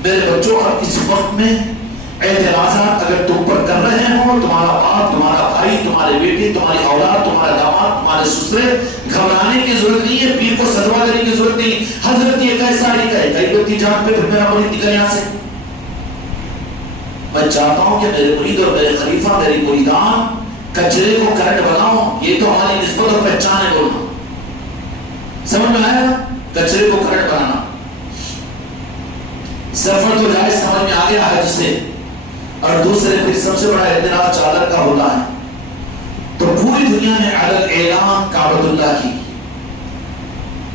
میرے بچوں اب اس وقت میں اعتراضات اگر تم پر کر رہے ہو, تمہارا باپ تمہارا بھائی تمہارے بیٹی تمہاری اولاد تمہارا داماد تمہارے سسرے, گھبرانے کی ضرورت نہیں ہے, پیر کو صدقہ دینے کی ضرورت نہیں. حضرت یہ کیسا ہی کہے کئی بتی جان پہ پھر میرا مرید نکل یہاں سے. میں چاہتا ہوں کہ میرے مرید اور میرے خلیفہ میری مریدان کچرے کو کرنٹ بناؤ. یہ تو ہماری نسبت اور پہچان ہے بولنا, سمجھ میں آیا؟ کچرے کو کرنٹ بنانا سفر تو جائے سمجھ میں آ گیا حج سے. اور دوسرے پھر سب سے بڑا اعتراض چادر کا ہوتا ہے. تو پوری دنیا میں عدل اعلان کعبۃ اللہ کی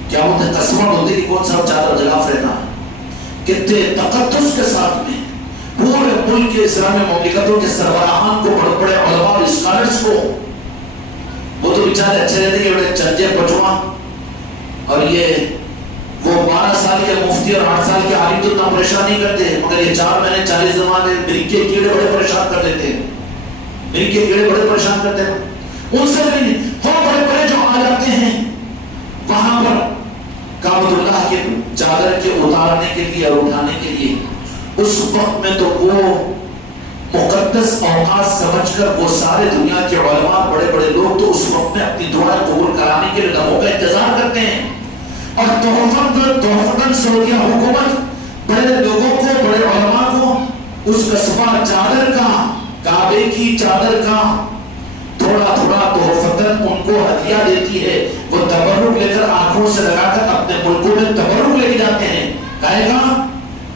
کیا ہوتا ہے قسمت ہوتی کہ کون سا چادر غلاف رہنا ہے. کتنے تقدس کے ساتھ میں پورے ملک کے اسلامی مملکتوں کے سربراہان کو بڑے بڑے علماء اور اسکالرز کو, وہ تو بیچارے اچھے رہتے کہ بڑے چنجے پٹوا اور یہ وہ 12 سال کے مفتی اور 8 سال کے عالم تو اتنا پریشان نہیں کرتے, مگر یہ 4 مہینے 40 زمانے مرکے کیڑے بڑے پریشان کر دیتے ہیں. مرکے کیڑے بڑے پریشان کرتے ہیں. ان سے بھی نہیں وہ بڑے بڑے جو آ جاتے ہیں وہاں پر کعبۃ اللہ کے چادر کے اتارنے کے لیے اور اٹھانے کے لیے, اس وقت میں تو وہ مقدس اوقات سمجھ کر وہ سارے دنیا کے علماء بڑے بڑے لوگ تو اس وقت میں اپنی دعائیں قبول کرانے کے لیے لمحوں کا انتظار کرتے ہیں. اور تحفتاً سعودیہ حکومت بڑے لوگوں کو بڑے علماء کو اس قصبہ چادر کا کعبے کی چادر کا تھوڑا تھوڑا تحفتاً ان کو ہدیہ دیتی ہے. وہ تبرک لے کر آنکھوں سے لگا کر اپنے ملکوں میں تبرک لے کے جاتے ہیں. کہے گا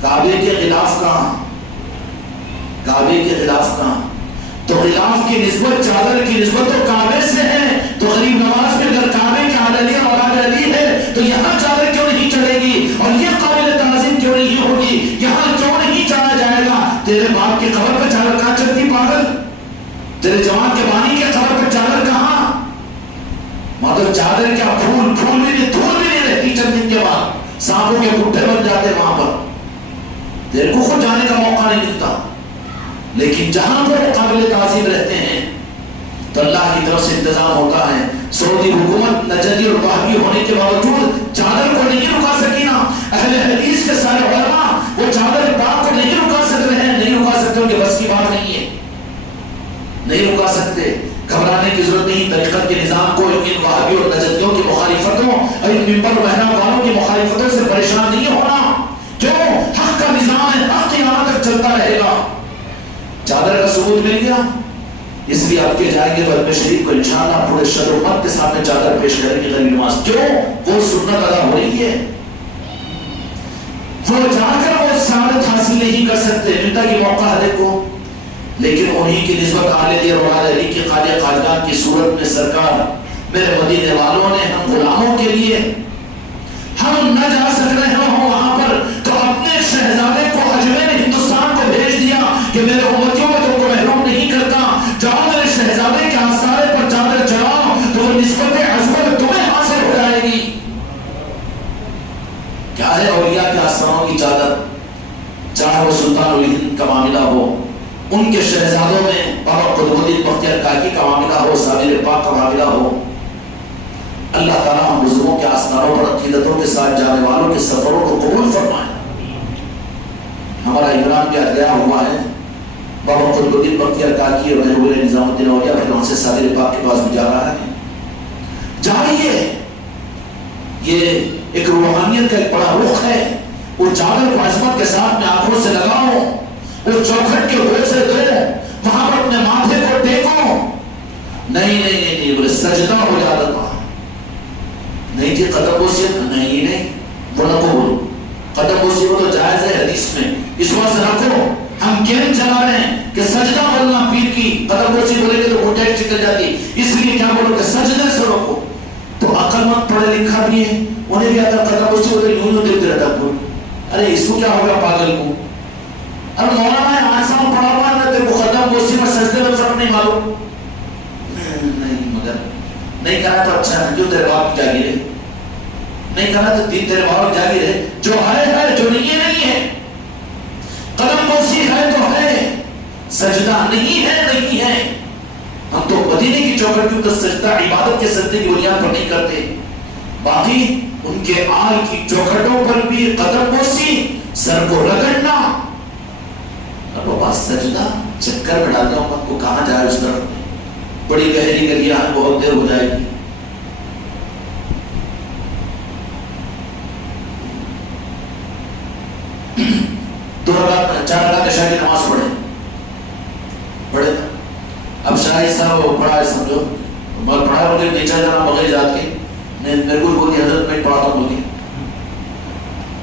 کعبے کے خلاف کہاں, کعبے کے خلاف کہاں, تو خلاف کی نسبت چادر کی نسبت تو کعبے سے ہے. تو غریب نواز میں اگر کعبے کے علی اولاد علی ہے تو یہاں چادر کیوں نہیں چڑھے گی اور یہ قابل تعظیم کیوں نہیں ہوگی, یہاں کیوں نہیں چڑھا جائے گا. تیرے باپ کی قبر پہ چادر کہاں چلتی پاگل, تیرے جوان کے بانی کے قبر پہ چادر کہاں. مگر چادر کیا پھول بھی نہیں رہتی چند دن کے بعد سانپوں کے گٹھے بن جاتے وہاں پر, تیرے کو خود جانے کا موقع نہیں ملتا. لیکن جہاں پر قابل تعظیم رہتے ہیں تو اللہ کی طرف سے انتظام ہوتا ہے. سعودی حکومت نجدی اور وہابی ہونے کے باوجود چادر کو نہیں رکا سکی نا. اہل حدیث کے سارے علماء وہ چادر پاک کو نہیں رکا سک رہے ہیں, نہیں رکا سکتے, ان کے بس کی بات نہیں ہے, نہیں رکا سکتے. گھبرانے کی ضرورت نہیں. طریقت کے نظام کو ان وہابی اور نجدیوں کی مخالفتوں اور ان منبر بہنا والوں کی مخالفتوں سے پریشان نہیں ہونا. جو حق کا نظام ہے حق قیامت تک چلتا رہے گا. چادر کا ثبوت مل گیا, اس لیے آپ کے جائیں گے بدم شریف کو انشاءاللہ پورے شر و مت کے سامنے چادر پیش کریں گے غریب نواز. کیوں وہ سنت ادا ہو رہی ہے. وہ جا کر وہ سعادت حاصل نہیں کر سکتے, ملتا کی موقع ہے کو, لیکن انہی کی نسبت آل دیر اور آل علی کی خالیہ خاجدان کی صورت میں سرکار میرے مدینے والوں نے ہم غلاموں کے لیے ہم نہ جا سک رہے ہوں وہاں پر تو اپنے شہزادے کو اجمیر ہندوستان کو بھیج دیا کہ میرے امتیوں میں تم کو محروم نہیں کرتا, جاؤ میرے شہزادے کے آثارے پر چادر چڑھاؤ تو وہ نسبت عظمت تمہیں حاصل ہو جائے گی. کیا ہے اولیاء کے آسمانوں کی چادر, چاہے وہ سلطان الہند کا معاملہ ہو, ان کے شہزادوں میں بابا قطب الدین بختیار کاکی کا معاملہ ہو, صابر پاک کا معاملہ ہو. اللہ تعالیٰ ہم بزرگوں کے آستانوں پر عقیدتوں کے ساتھ جانے والوں کے سفروں کو قبول فرمائے. ہمارا عمران کیا گیا ہوا ہے بابا قطب الدین بختیار کاکی اور محبوب نظام الدین اولیاء پھر وہاں سے صابر پاک کے پاس بھی جا رہا ہے. جائیے, یہ ایک روحانیت کا ایک بڑا رخ ہے. وہ چادر کو عظمت کے ساتھ میں آنکھوں سے لگاؤ, وہ چوکھٹ کے اوپر سے دو, وہاں پر اپنے ماتھے کو ٹیکو. نہیں بولے سجدہ ہو جاتا تھا, نہیں جی قدم بوسیت نہیں وہ نہ کو بولو, قدم بوسی کو تو جائز ہے حدیث میں، اس وقت رکھو ہم گیم چلا رہے ہیں کہ سجدہ بولنا پیر کی، قدم بوسی بولے گے تو موٹیٹ نکل جاتی، اس لیے کیا بولو کہ سجدے سے رکھو. تو عقل مند پڑھے لکھا بھی ہے، انہیں بھی آتا قدم بوسی بولے یوں دیکھتے رہتا کوئی، ارے اس کو کیا ہوگا پاگل کو. ارے مولانا 8 سال پڑھا ہوا ہے تیرے کو قدم بوسی میں سجدے میں فرق نہیں معلوم؟ نہیں مگر نہیں کرا تو اچھا ہے، جو تیرے باپ کی جاگیر ہے، نہیں کرا تو دین تیرے باپ کی جاگیر ہے، جو ہے جو نہیں ہے. قدم بوسی ہے تو ہے، سجدہ نہیں ہے. ہم تو مدینے کی چوکھٹ کے اوپر سجدہ عبادت کے سجدے کی بنیاد پر نہیں کرتے، باقی ان کے آل کی چوکھٹوں پر بھی قدم بوسی، سر کو رگڑنا. اب وہ بات سجدہ چکر میں ڈالتا ہوں کو کہاں جائے، اس طرف بڑی گہری گلیاں ہیں، بہت دیر ہو جائے گی. دو رکعت 4 رکعت عشاء کی نماز پڑھے. اب شاہی صاحب پڑھا ہے سمجھو، مگر پڑھا مجھے نیچا جانا بغیر جات کے میرے کو بولی حضرت میں پڑھاتا ہوں بولی.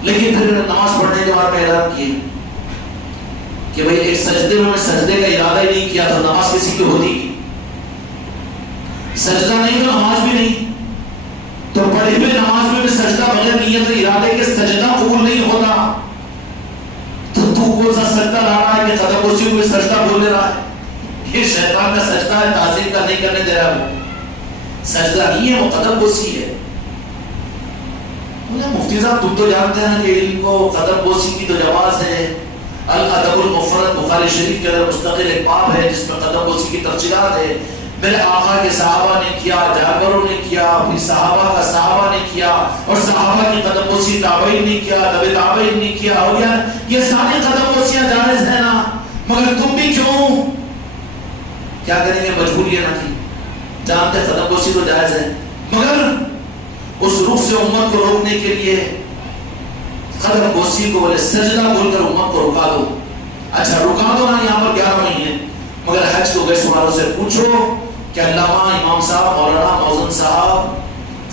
لیکن پھر نماز پڑھنے کے بعد میں اعلان کیے کہ بھئی ایک سجدے میں سجدے کا ارادہ ہی نہیں کیا تو نماز کسی کی ہوتی کی؟ سجدہ نہیں تو نماز بھی نہیں. تو پڑھی ہوئے نماز میں بھی سجدہ بغیر نیت ارادے کے سجدہ قبول نہیں ہوتا. تو کون سا سجدہ لا رہا ہے کہ قدم بوسی کو سجدہ بول رہا ہے؟ یہ شیطان کا سجدہ ہے، تعظیم کا نہیں کرنے دے رہا. وہ سجدہ نہیں ہے، وہ قدم بوسی ہے. مفتی صاحب تم تو جانتے ہیں کہ ان کو قدم بوسی کی تو جواز ہے. الادب المفرد بخاری شریف کے اندر مستقل ایک باب ہے جس میں قدم بوسی کی تفصیلات ہے. میرے آقا کے صحابہ نے کیا، جابروں نے کیا، پھر صحابہ کا صحابہ نے کیا، اور صحابہ کی قدم بوسی تابعین نے کیا، تبع تابعین نے کیا. اور یہ ساری قدم بوسیاں جائز ہیں نا، مگر تم بھی کیوں کیا کریں گے؟ مجبوری ہے نا تھی، جانتے قدم بوسی تو جائز ہے، مگر اس رخ سے امت کو روکنے کے لیے قدم بوسی کو بولے سجدہ بول کر امت کو رکا دو. اچھا رکا دو نا، یہاں پر 11 مہینے، مگر حج کو گئے والوں سے پوچھو کہ علامہ امام صاحب، مولانا موزن صاحب،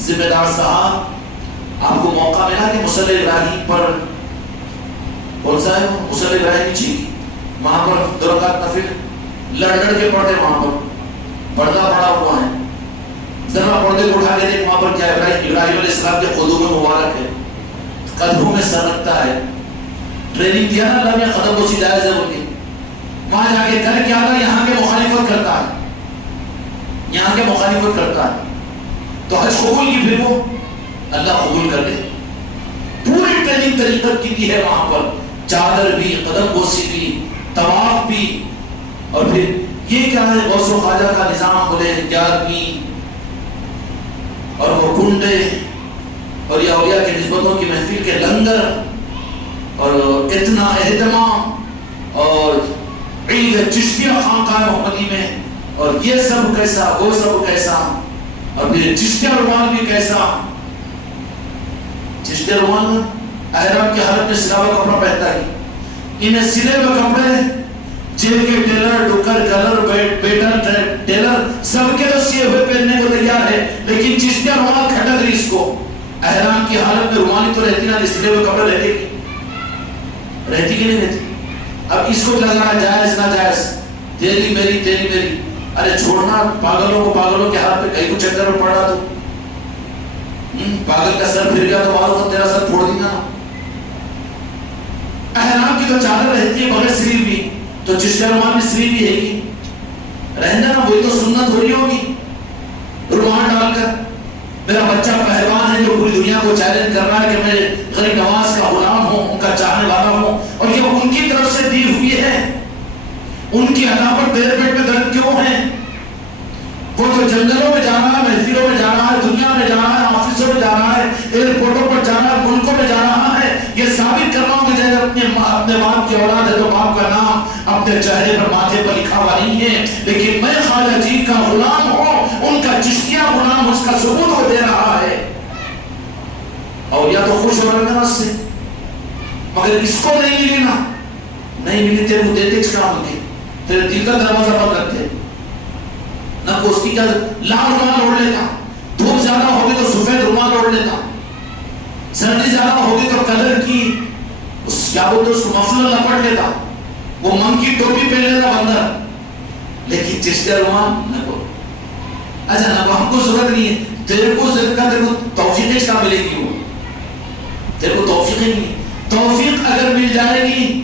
ذمہ دار صاحب، آپ کو موقع ملا کہ مصلی ابراہیم پر کون سا ہے مصلی ابراہیم جی وہاں پر 2 رکعت نفل لڑ کے پڑھے، وہاں پر پردہ پڑا ہوا ہے، ذرا پردے کو اٹھا کے دیکھ وہاں پر کیا ابراہیم علیہ السلام کے قدوم مبارک ہے، قدموں میں سر رکھتا ہے. ٹریننگ دیا نا اللہ نے قدم بوسی جائز ہے بول کے، وہاں جا کے کر کے آتا، یہاں کے مخالفت کرتا ہے، یہاں کے مخالفت کرتا ہے. تو حج قبول کی پھر وہ اللہ قبول کر دے. پوری ٹریننگ طریقت کی دی ہے وہاں پر، چادر بھی، قدم بوسی بھی، طواف بھی. اور پھر یہ کیا ہے غوث و خواجہ کا نظام بولے 11ویں، اور وہ کنڈے اور یہ اولیاء کے نسبتوں کی محفل کے لنگر اور اتنا اہتمام اور عید چشتیہ خانقاہ محمدی میں، اور یہ سب کیسا، وہ سب کیسا، اور پھر چشتیہ رومال بھی کیسا. چشتیہ رومال احرام کی حالت میں سلا ہوا کپڑا پہنتا ہے، انہیں سلے ہوئے کپڑے جیل کے ٹیلر، ڈکر، کلر، بیٹر، ٹیلر سب کے تو سیے ہوئے پہننے کو تیار ہے، لیکن چشتیہ رومال کھٹک رہی اس کو. احرام کی حالت میں رومالی تو رہتی نا، سلے ہوئے کپڑے رہتے کی رہتی کہ نہیں رہتی؟ اب اس کو لگا جائز نہ جائز، تیری میری. ارے چھوڑنا پاگلوں کے ہاتھ پہ کہیں کو چکر میں پڑا تو پاگل کا سر پھر گیا تو معلوم تیرا سر پھوڑ دینا. احرام کی تو چادر رہتی ہے بغیر سلیو بھی، تو چشتیہ رومال میں سلیو بھی ہے گی رہنے نا، وہی تو سنت ہو رہی ہوگی. رومال ڈال کر میرا بچہ پہلوان ہے جو پوری دنیا کو چیلنج کر رہا ہے کہ میں غریب نواز کا غلام ہوں، ان کا چاہنے والا ہوں، اور یہ ان کی طرف سے دی ہوئی ہے. ان کی ادا پر تیرے پیٹ میں درد کیوں ہے؟ وہ تو جنگلوں میں جانا ہے، محفلوں میں جانا ہے، دنیا میں جانا ہے، آفسوں میں جانا ہے، ایئرپورٹوں پر جانا ہے، ملکوں میں جا رہا ہے، یہ ثابت کرنا ہوں کہ اپنے باپ کی اولاد ہے تو باپ کا نام اپنے چہرے پر ماتھے پر لکھا ہوا نہیں ہے، لیکن میں خواجہ جی کا غلام ہوں، ان کا چشتیہ غلام، اس کا ثبوت وہ دے رہا ہے. اور یا تو خوش ہو رہا ہے اس سے، مگر اس کو نہیں ملی نا، نہیں ملی تیرے کو دیتے چھڑا مجھے، تیرے دل کا دروازہ بند رکھتے نہ کو اس کی کیا لال رومال اوڑھ لیتا، دھوپ زیادہ ہوگی تو سفید رومال اوڑھ لیتا، سردی زیادہ ہوگی تو کلر کی کیا بولتے اس کو مفلر لپٹ لیتا، وہ منگ کی ٹوپی پہن لیتا بندر، لیکن چشتیہ رومال نہ کو. اچھا نہ ہم کو ضرورت نہیں ہے، تیرے کو توفیق کا ملے گی، وہ تیرے کو توفیق ہی نہیں. توفیق اگر مل جائے گی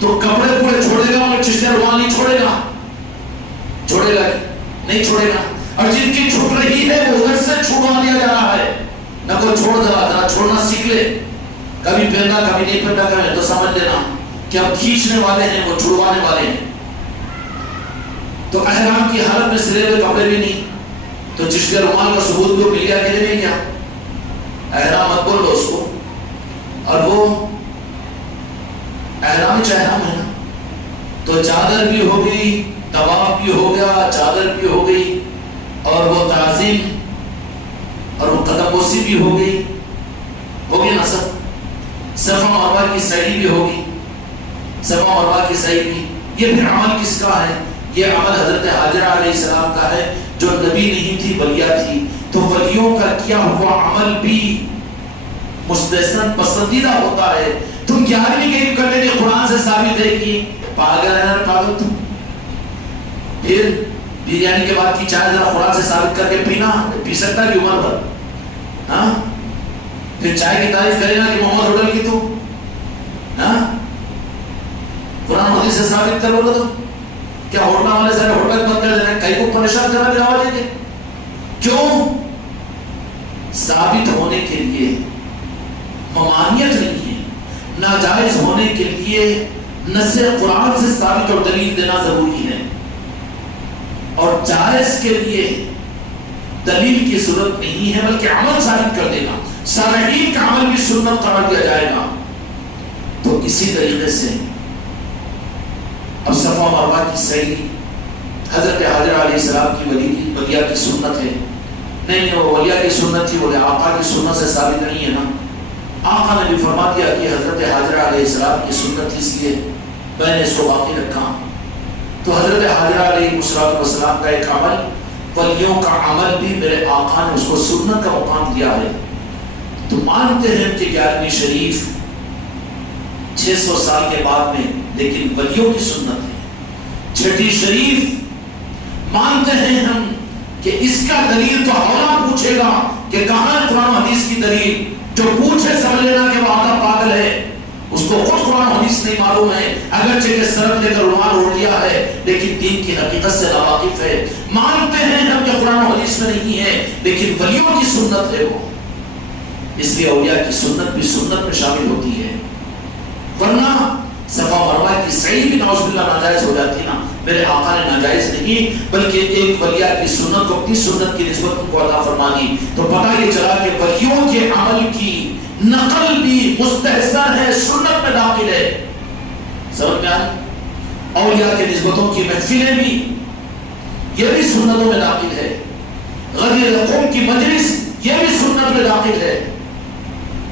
تو کپڑے پورے چھوڑے گا اور چشتیہ رومال نہیں چھوڑے گا، چھوڑے گا نہیں چھوڑے گا. اور جن کی چھوٹ رہی ہے وہ ادھر سے چھوڑوا دیا جا رہا ہے. نہ کوئی چھوڑ دیا، چھوڑنا سیکھ لے، کبھی پہننا کبھی نہیں پہننا کرے تو سمجھ لینا کہ ہم کھینچنے والے ہیں، وہ چھڑوانے والے ہیں. تو احرام کی حالت میں سلے ہوئے کپڑے بھی نہیں، تو چشتیہ رومال کا ثبوت بھی مل گیا کہ نہیں گیا. احرام مت بول لو اس کو. اور وہ احرام احرام ہے نا، تو چادر بھی ہو گئی، طواف بھی ہو گیا، چادر بھی ہو گئی، اور وہ تعظیم اور وہ قدم بوسی بھی ہو گئی، ہو گئی نا سب. صفا مروہ کی سعی بھی ہوگی، صفا مروہ کی سعی بھی. یہ پھر عمل کس کا ہے؟ یہ عمل حضرت حاجرہ علیہ السلام کا ہے، جو نبی نہیں تھی ولیہ تھی. تو ولیوں کا کیا ہوا عمل بھی مستحسن پسندیدہ ہوتا ہے. تم 11ویں کے کرنے کے قرآن سے ثابت ہے کہ پاگل ہے نا پاگل تم. پھر بریانی کے بعد کی چائے ذرا قرآن سے ثابت کر کے پینا، پی سکتا ہے کہ عمر بھر؟ ہاں پھر چائے کی تعریف کرے نا کہ محمد ہوٹل کی تو قرآن حدیث سے ثابت کرو گا تو کیا ہوٹل والے سارے ہوٹل بند کر دینا، کئی کو پریشان کرنا بھی آواز دے. کیوں؟ ثابت ہونے کے لیے ممانعت نہیں ہے، ناجائز ہونے کے لیے نص قرآن سے ثابت اور دلیل دینا ضروری ہے، اور جائز کے لیے دلیل کی ضرورت نہیں ہے بلکہ عمل ثابت کر دینا. صالحین کا عمل بھی سنت قرار دیا جائے گا. تو اسی طریقے سے اب صفا مروہ کی سعی حضرت حاجرہ علیہ السلام کی ولیہ کی سنت ہے. نہیں وہ ولیہ کی سنت تھی، وہ آقا کی سنت سے ثابت نہیں ہے نا. آقا نے بھی فرما دیا کہ حضرت حاجرہ علیہ السلام کی سنت اس لیے میں نے اس کو باقی رکھا. تو حضرت حاجرہ علیہ السلام کا ایک عمل، ولیوں کا عمل بھی میرے آقا نے اس کو سنت کا مقام دیا ہے. تو مانتے ہیں کہ 11ویں شریف 600 سال کے بعد میں، لیکن ولیوں کی سنت ہے. چھٹی شریف مانتے ہیں ہم کہ اس کا دلیل تو اولا پوچھے گا کہ کہاں قرآن حدیث کی دلیل. جو پوچھے سمجھ لینا کہ وہ آدھا پاگل ہے، اس کو خود قرآن حدیث نہیں معلوم ہے، اگرچہ کہ سرت لے کر رومال اوڑھ لیا ہے لیکن دین کی حقیقت سے ناواقف ہے. مانتے ہیں ہم کہ قرآن حدیث میں نہیں ہے لیکن ولیوں کی سنت ہے وہ، اس لیے اولیاء کی سنت بھی سنت میں شامل ہوتی ہے. ورنہ صفا مروہ کی سعی بھی نعوذ باللہ ناجائز ہو جاتی نا. میرے آقا نے ناجائز نہیں بلکہ ایک ولیہ کی سنت کو اپنی سنت کی نسبت ان کو عطا فرما دی. تو پتہ یہ چلا کہ ولیوں کے عمل کی نقل بھی مستحسن ہے، سنت میں داخل ہے. سمجھ میں آئی؟ اولیاء کے نسبتوں کی محفلیں بھی یہ بھی سنتوں میں داخل ہے. غدیر قوم کی مجلس یہ بھی سنت میں داخل ہے.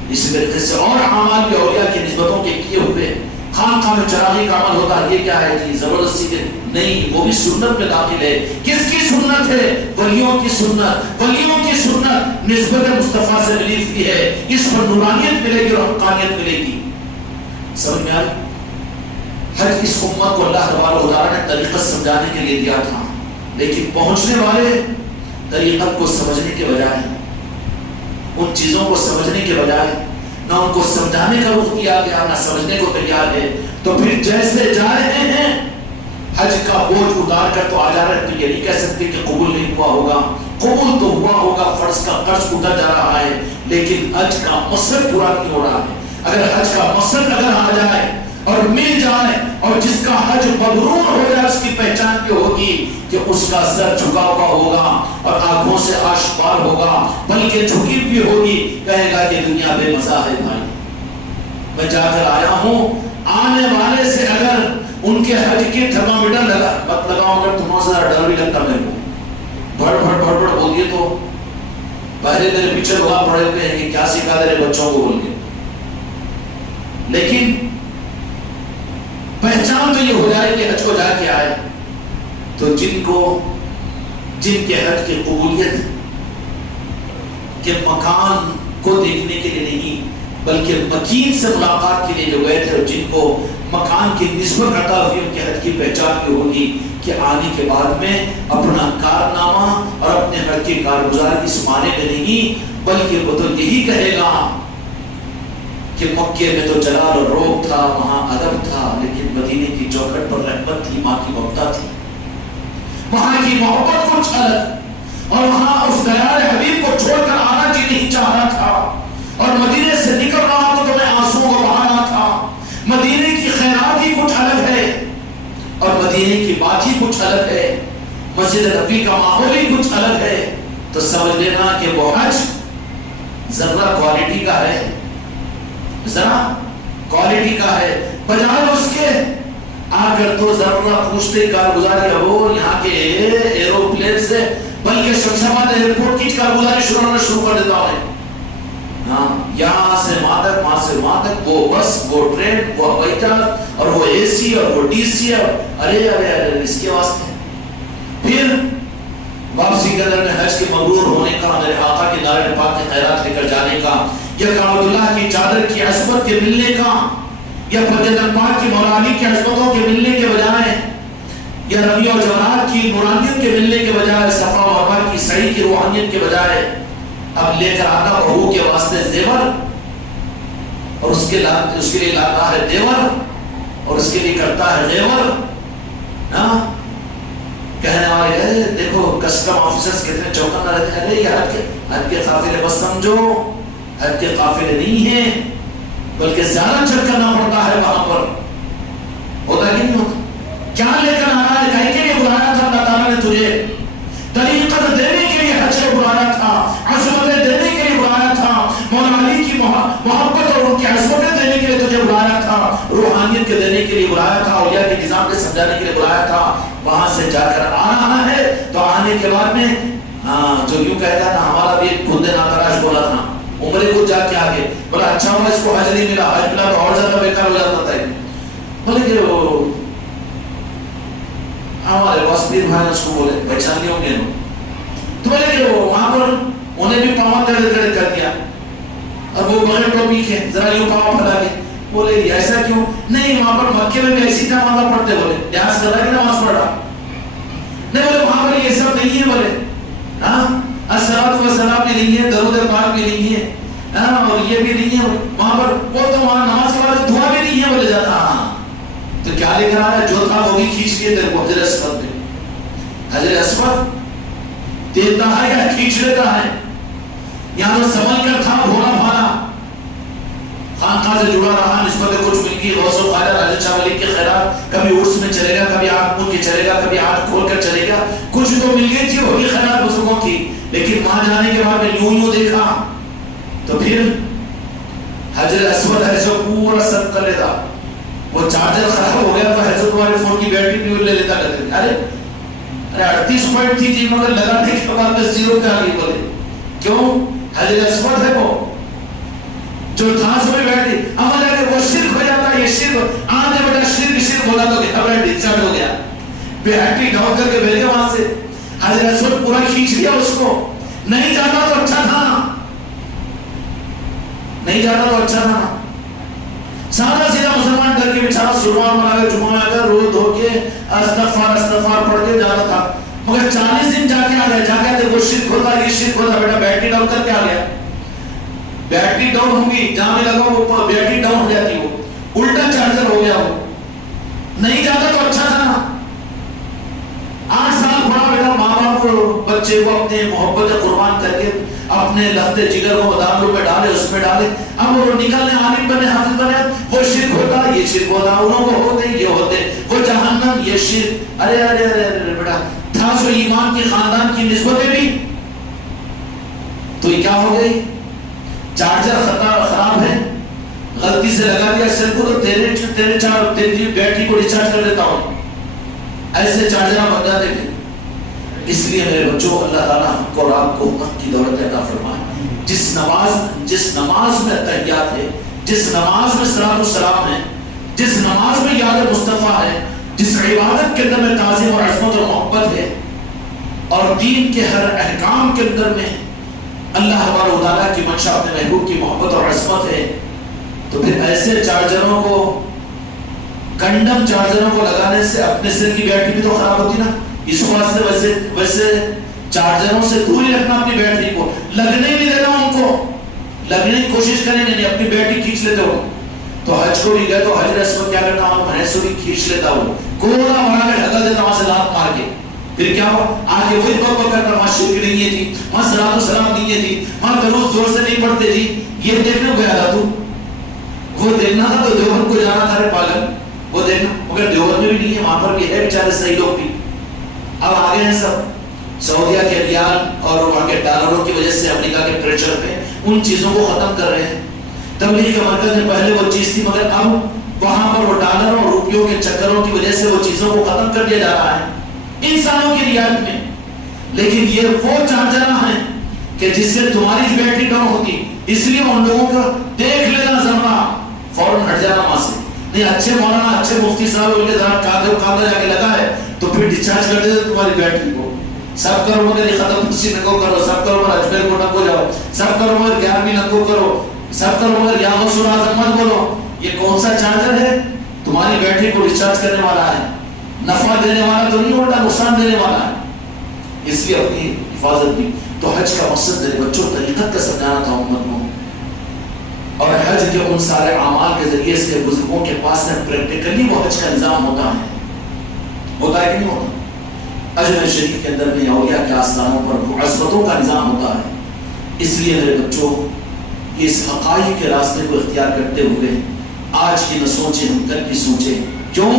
اسی طریقے سے اور اعمال بھی اولیاء کی نسبتوں کے کیے ہوئے. خانقاہ میں چراغی کا عمل ہوتا ہے، یہ کیا ہے جی زبردستی کے نہیں، وہ بھی سنت میں داخل ہے. کس کی سنت ہے؟ ولیوں کی سنت. ولیوں کی سنت نسبت مصطفیٰ سے ملی ہوئی ہے، اس پر نورانیت ملے گی اور حقانیت ملے گی. سمجھ میں آئی؟ حج اس امت کو اللہ تبارک و تعالیٰ نے طریقت سمجھانے کے لیے دیا تھا، لیکن پہنچنے والے طریقت کو سمجھنے کے بجائے، ان چیزوں کو سمجھنے کے بجائے نہ ان کو سمجھانے کا رخ کیا گیا نہ سمجھنے کو تیار ہے. تو پھر جیسے جا رہے ہیں حج کا بوجھ اتار کر تو آ جا رہے ہیں، تو یہ نہیں کہہ سکتے کہ قبول نہیں ہوا ہوگا. قبول تو ہوا ہوگا، فرض کا قرض اتر جا رہا ہے، لیکن حج کا مقصد پورا نہیں ہو رہا ہے. اگر حج کا مقصد اگر آ جائے اور مل جائے اور جس کا حج مبرور ہو جائے، اس کی پہچان یہ ہوگی کہ اس کا سر جھکا ہوا ہوگا اور آنکھوں سے آشکار ہوگا، بلکہ جھکی بھی ہوگی، کہے گا کہ دنیا بے مزہ ہے بھائی، میں جا کر آیا ہوں. آنے والے سے اگر ان کے حج کی تھرمامیٹر مت لگاؤں گا، تمہوں سے ڈر بھی لگتا میرے کو. بڑھ بڑھ بڑھ بڑھ بول دیے تو پہلے میرے پیچھے لوگ پڑے ہوئے ہیں کہ کیا سکھا دے رہے بچوں کو بول کے. لیکن پہچان تو یہ ہو جائے کہ حج کو جا کے آئے. تو جن کے حج کی قبولیت کے مکان کو دیکھنے کے لیے نہیں بلکہ مکین سے ملاقات کے لیے جو گئے تھے، اور جن کو مکان کی نسبت عطا ہوئی، ان کے حج کی پہچان یہ ہوگی کہ آنے کے بعد میں اپنا کارنامہ اور اپنے حج کی کارگزاری اس معنی میں نہیں، بلکہ وہ تو یہی کہے گا کہ مکے میں تو جلال اور روب تھا، وہاں ادب تھا، لیکن مدینے کی چوکھٹ پر رحمت تھی، ماں کی ممتا تھی، وہاں کی محبت کچھ الگ، اور وہاں اس دیار حبیب کو چھوڑ کر آنا جی نہیں چاہ رہا تھا، اور مدینے سے نکل رہا تو تمہیں آنسوؤں کو بہانا تھا۔ مدینے کی خیرات ہی کچھ الگ ہے، اور مدینے کی بات ہی کچھ الگ ہے، مسجد نبی کا ماحول ہی کچھ الگ ہے۔ تو سمجھ لینا کہ وہ حج ذرا کوالٹی کا ہے، ذرا کوالٹی کا ہے، بجائے اس کے آ کر تو ذرا پوچھتے کارگزاری ہو یہاں کے ایروپلین سے، بلکہ شمشاباد ایئرپورٹ کی کارگزاری شروع کر دیتا ہوں۔ ہاں، یہاں سے وہاں تک، وہاں سے وہاں تک، وہ بس، وہ ٹرین، وہ ہوائی جہاز، اور وہ اے سی، اور وہ ڈی سی، ارے ارے ارے اس کے واسطے پھر واپسی کے اندر حج کے مبرور ہونے کا، میرے آقا کے دار پاک کے خیرات لے کر جانے کا، یا کعبۃ اللہ کی چادر کی عظمت کے ملنے کا، یا فتح پاک کی مولا علی کی عظمتوں کے ملنے کے بجائے، یا ربیع و جمرات کی نورانیت کے ملنے کے بجائے، صفا و مروا کی سعی کی روحانیت کے بجائے اب لے کر آتا بہو کے واسطے زیور، اور اس کے لیے لاتا ہے دیور، اور اس کے لیے کرتا ہے غیور۔ کہنے والے دیکھو کسٹم آفیسرز کتنے چوکنا رہتے ہیں، ارے یہ حج کے قافلے بس سمجھو، حج کے قافلے نہیں ہیں، بلکہ زیادہ چیک کرنا پڑتا ہے وہاں پر، ہوتا کہ نہیں ہوتا؟ کیا لے کر آنا ہے، کہیں کے لیے بلایا تھا اللہ تعالیٰ نے تجھے؟ طریقت دینے کے لیے حج کو بلایا تھا، عظمتیں دینے کے لیے بلایا تھا، مولا علی کی محبت اور ان کی عظمتیں دینے کے لیے تجھے بلایا تھا، روحانیت کے دینے کے لیے بلایا تھا، اولیاء کے نظام کے سمجھانے کے لیے بلایا تھا۔ وہاں سے جا کر آ رہا ہے تو آنے کے بعد میں جو یوں کہتا تھا، ہمارا بھی ایک بندے ناتراش بولا تھا عمرے کو جا کے آگے، بولا اچھا ہوا اس کو حج نہیں ملا، حج ملا تو اور زیادہ بیکار ہو جاتا تھا۔ بولے کہ ہمارے پاس پیر بھائی اس کو بولے پہچان نہیں ہوں گے، تو بولے کہ وہاں پر انہیں بھی پاؤں درد کر دیا، اور وہ بغیر ٹوپی کے ذرا یوں پاؤں پھیلا کے بولے ایسا کیوں؟ نہیں وہاں پر مکے میں بھی ایسی نماز پڑھتے، بولے نیاز کر رہا کہ نماز پڑھ رہا نہیں، بولے وہاں پر یہ سب نہیں ہے، بولے ہاں الصلاۃ والسلام بھی نہیں ہے، درود پاک بھی نہیں ہے، اور یہ بھی نہیں ہے وہاں پر، وہ تو وہاں نماز کے بعد دعا بھی نہیں ہے، بولے جاتا ہاں تو کیا لے کر آیا؟ جو تھا وہ بھی کھینچ لیے تیرے کو حجر اسود پہ۔ حجر اسود دیتا ہے یا کھینچ لیتا ہے؟ یہاں تو سنبھل کر تھا بھولا بھالا، خانقاہ سے جڑا رہا، نسبت کچھ مل گئی، غوث و خواجہ حضرت شاہ ولی کے خیرات، کبھی عرس میں چلے گا، کبھی آنکھ مون کے چلے گا، کبھی آنکھ کھول کر چلے گا، کچھ تو مل گئی تھی وہی خیرات بزرگوں کی، لیکن وہاں جانے کے بعد میں یوں دیکھا تو پھر حجر اسود ہے جو پورا سب کر لیتا، وہ چارجر خراب ہو گیا تو حضرت والے فون کی بیٹری بھی لے لیتا کرتے تھے، ارے 38 پوائنٹ تھی مگر لگانے کے بعد میں 0 پہ آ گئی، بولے کیوں؟ حجر اسود ہے وہ جو دھاس میں بیٹھی، ہمارے اگر وہ شرک ہو جاتا ہے، یہ شرک آنے بڑا شرک بولا تو کہ اب ڈسچارج ہو گیا، بیٹری ڈاؤن کر کے بھیجے وہاں سے، حضرت اسود پورا کھینچ لیا اس کو، نہیں جاتا تو اچھا تھا، نہیں جاتا تو اچھا تھا، سادہ سیدھا مسلمان کر کے بیچارہ سلمان بنا کے جمعہ میں آ کر رو دھو کے استغفار پڑھ کے جاتا تھا، مگر 40 دن جا کے آ گیا، جا کے آتے وہ شرک ہوتا، یہ شرک ہوتا، بیٹا بیٹری ڈاؤن کر کے آ گیا، بیٹری ڈاؤن ہوگی جہاں میں لگا وہ بیٹری ڈاؤن ہو جاتی، وہ الٹا چارجر ہو گیا، وہ نہیں جاتا تو اچھا تھا۔ 8 سال پڑھا بیٹا، ماں باپ بچے کو اپنے محبت قربان کر کے اپنے لفتے جگر کو مداروں میں ڈالے، اس میں ڈالے، اب وہ نکلنے عالم بنے، حافظ بنے، وہ شرک ہوتا، یہ شرک ہوتا، انہوں کو ہوتے یہ ہوتے، وہ جہنم یہ شرک، ارے ارے ارے ارے بیٹا تھا سو ایمان کی خاندان کی نسبتیں بھی، تو یہ کیا ہو گئی؟ چارجر خراب ہے، غلطی سے لگا دیا سر کو تو تیری بیٹری کو ریچارج کر دیتا ہوں، ایسے چارجر بن جاتے تھے۔ اس لیے میرے بچوں اللہ تعالیٰ ہم کو اور آپ کو حق کی دولت عطا فرمائے، جس نماز میں تحیات ہے، جس نماز میں صلاۃ والسلام ہے، جس نماز میں یاد مصطفیٰ ہے، جس عبادت کے اندر میں تعظیم اور عظمت اور محبت ہے، اور دین کے ہر احکام کے اندر میں اللہ تعالیٰ کی منشا اپنے محبوب کی محبت اور عظمت ہے، تو پھر ایسے چارجروں کو، کنڈم چارجروں کو لگانے سے اپنے سر کی بیٹری بھی تو خراب ہوتی نا. اس واسطے ویسے چارجروں سے دور ہی رکھنا اپنی بیٹری کو، لگنے نہیں دینا ان کو، لگنے کی کوشش کریں گے نہیں، اپنی بیٹری کھینچ لیتے ہو. تو حج کو بھی گئے تو حج رسم کیا کرتا ہوں، بھینس کو بھی کھینچ لیتا ہوں، کوڑا بنا کے ڈھکا دیتا وہاں سے لات مار کے. پھر کیا ہوا، آگے وہی بک کرتا وہاں شرک نہیں ہے جی، وہاں صلاۃ و سلام نہیں ہے جی، وہاں درود زور سے نہیں پڑھتے جی. یہ دیکھنے کو گیا تھا تو، وہ دیکھنا تھا تو دیوبند کو جانا تھا رے پاگل، وہ دیکھنا. مگر دیوبند میں بھی نہیں ہے، وہاں پر بھی ہے بیچارے صحیح لوگ بھی. اب آگے ہیں سب سعودیہ کے ریال اور وہاں کے ڈالروں کی وجہ سے امریکہ کے پریشر پہ ان چیزوں کو ختم کر رہے ہیں. تبلیغ کا مرکز میں پہلے وہ چیز تھی، مگر اب وہاں پر وہ ڈالروں اور روپیوں کے چکروں کی وجہ سے وہ چیزوں کو ختم کر دیا جا رہا ہے انسانوں کی رعایت میں. لیکن یہ وہ چارجر ہیں کہ جس سے تمہاری بیٹری ڈاؤن ہوتی، اس لیے ان لوگوں کو دیکھ لینا ذرا فوراً ہٹ جانا وہاں سے. نہیں اچھے مولانا اچھے مفتی صاحب ان کے ذرا کاندھے جا کے لگا ہے تو پھر ڈسچارج کر دیتے تمہاری بیٹری کو. سب کرو مگر یہ ختم خوشی نکو کرو، سب کرو مگر اجمیر کو نکو جاؤ، سب کرو مگر 11ویں نکو کرو، سب کرو مگر یا غوث الاعظم مت بولو. یہ کون سا چارجر ہے؟ تمہاری بیٹری کو ڈسچارج کرنے والا ہے، نفع دینے والا تو نہیں ہوتا، نقصان دینے والا ہے. اس لیے اپنی حفاظت بھی. تو حج کا مقصد میرے بچوں طریقت کا سمجھانا تھا امت کو، اور حج کے ان سارے اعمال کے ذریعے سے بزرگوں کے پاس سے پریکٹیکلی وہ حج کا نظام ہوتا ہے کہ نہیں ہوتا. اجمیر شریف کے اندر میں اولیاء کے آستانوں پر عصمتوں کا نظام ہوتا ہے. اس لیے میرے بچوں اس حقائق کے راستے کو اختیار کرتے ہوئے آج کی نہ سوچیں ہم کل کی سوچیں. کیوں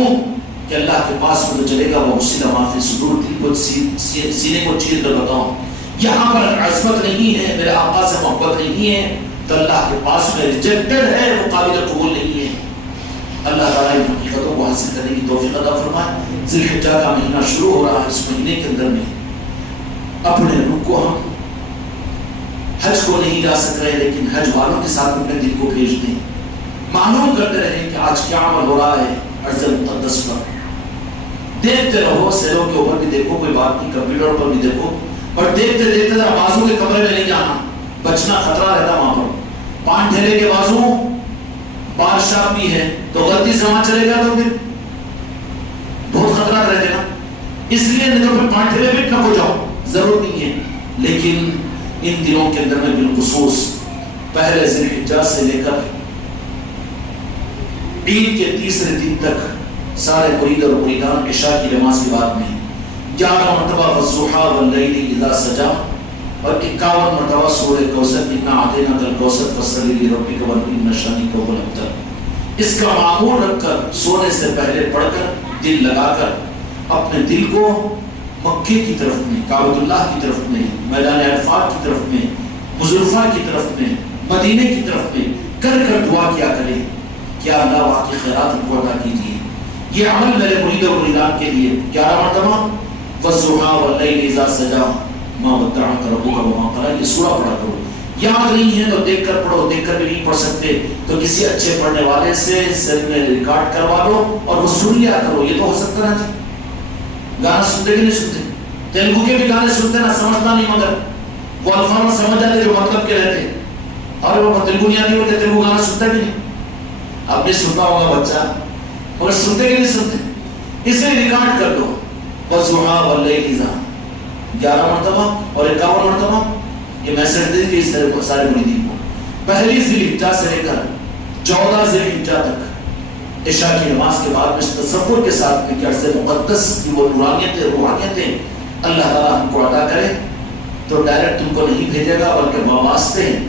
کہ اللہ کے پاس میں تو چلے گا وہ حسین معافی صدور دل کو سینے کو چیر کر بتاؤں. یہاں پر عظمت نہیں ہے، میرے آقا سے محبت نہیں ہے تو اللہ کے پاس میں ریجیکٹڈ ہے، وہ قابل قبول نہیں ہے. اللہ تعالیٰ ان حقیقتوں کو حاصل کرنے کی توفیق عطا فرمائے. ذی الحجہ کا مہینہ شروع ہو رہا ہے، اس مہینے کے اندر میں اپنے روح کو ہم حج کو نہیں جا سک رہے، لیکن حج والوں کے ساتھ اپنے دل کو بھیج دیں. معلوم کرتے رہیں کہ آج کیا عمل ہو رہا ہے ارض مقدس پر. دیکھتے رہو، سیلوں کے اوپر بھی دیکھو، کوئی بات نہیں، کمپیوٹر پر بھی دیکھو، اور دیکھتے دیکھتے ذرا بازو کے کمرے میں نہیں جانا، بچنا خطرہ رہتا وہاں پر. پان ٹھیلے کے بازو بادشاہ بھی ہے تو غلطی سے وہاں چلے گا تو پھر بہت خطرات رہتے نا. اس لیے پان ٹھیلے میں نہ ہو جاؤ، ضرورت نہیں ہے. لیکن ان دنوں کے اندر میں بالخصوص پہلے ذی الحجہ سے لے کر عید کے تیسرے دن تک سارے مرید اور مریدان عشاء کی نماز کے بعد میں 11 مرتبہ والضحیٰ واللیل اذا سجا اور 51 مرتبہ سورہ کوثر انا اعطیناک الکوثر فصلی لربک وانحر ان شانئک هو الابتر. اس کا معمول رکھ کر سونے سے پہلے پڑھ کر دل لگا کر اپنے دل کو مکے کی طرف میں، کعبۃ اللہ کی طرف میں، میدان عرفات کی طرف میں، مزدلفہ کی طرف میں، مدینے کی طرف میں کر کر دعا کیا کرے کہ اللہ وہاں کی خیرات کو عطا کیجیے. یہ عمل میرے مرید اور مریدان کے لیے 11 مرتبہ والضحیٰ واللیل اذا سجا ما ودعک ربک وما قلی، یہ سورہ پڑھا کرو. یاد نہیں ہے تو دیکھ کر پڑھو، دیکھ کر بھی نہیں پڑھ سکتے تو کسی اچھے پڑھنے والے سے سر میں ریکارڈ کروا لو اور وہ سن لیا کرو. یہ تو ہو سکتا نا جی، گانا سنتے کہ نہیں سنتے؟ تیلگو کے بھی گانے سنتے نا، سمجھنا نہیں مگر وہ الفاظ سمجھ جاتے جو مطلب کے رہتے. اور وہ تیلگو نہیں آتی ہوتے، تیلگو گانا سنتا بھی نہیں. آپ نے سنتا ہوگا بچہ، مگر سنتے کہ نہیں سنتے؟ اسے ریکارڈ کر دو. والضحیٰ واللیل اذا 11 مرتبہ اور 51 مرتبہ. یہ میسج دے دی سارے مریدین کو. پہلی ذی الحجہ سے لے کر 14 ذی الحجہ تک عشاء کی نماز کے بعد اس تصور کے ساتھ کہ ارض مقدس کی وہ نورانیتیں روحانیتیں اللہ تعالیٰ ہم کو عطا کرے تو ڈائریکٹ تم کو نہیں بھیجے گا بلکہ وابستے ہیں.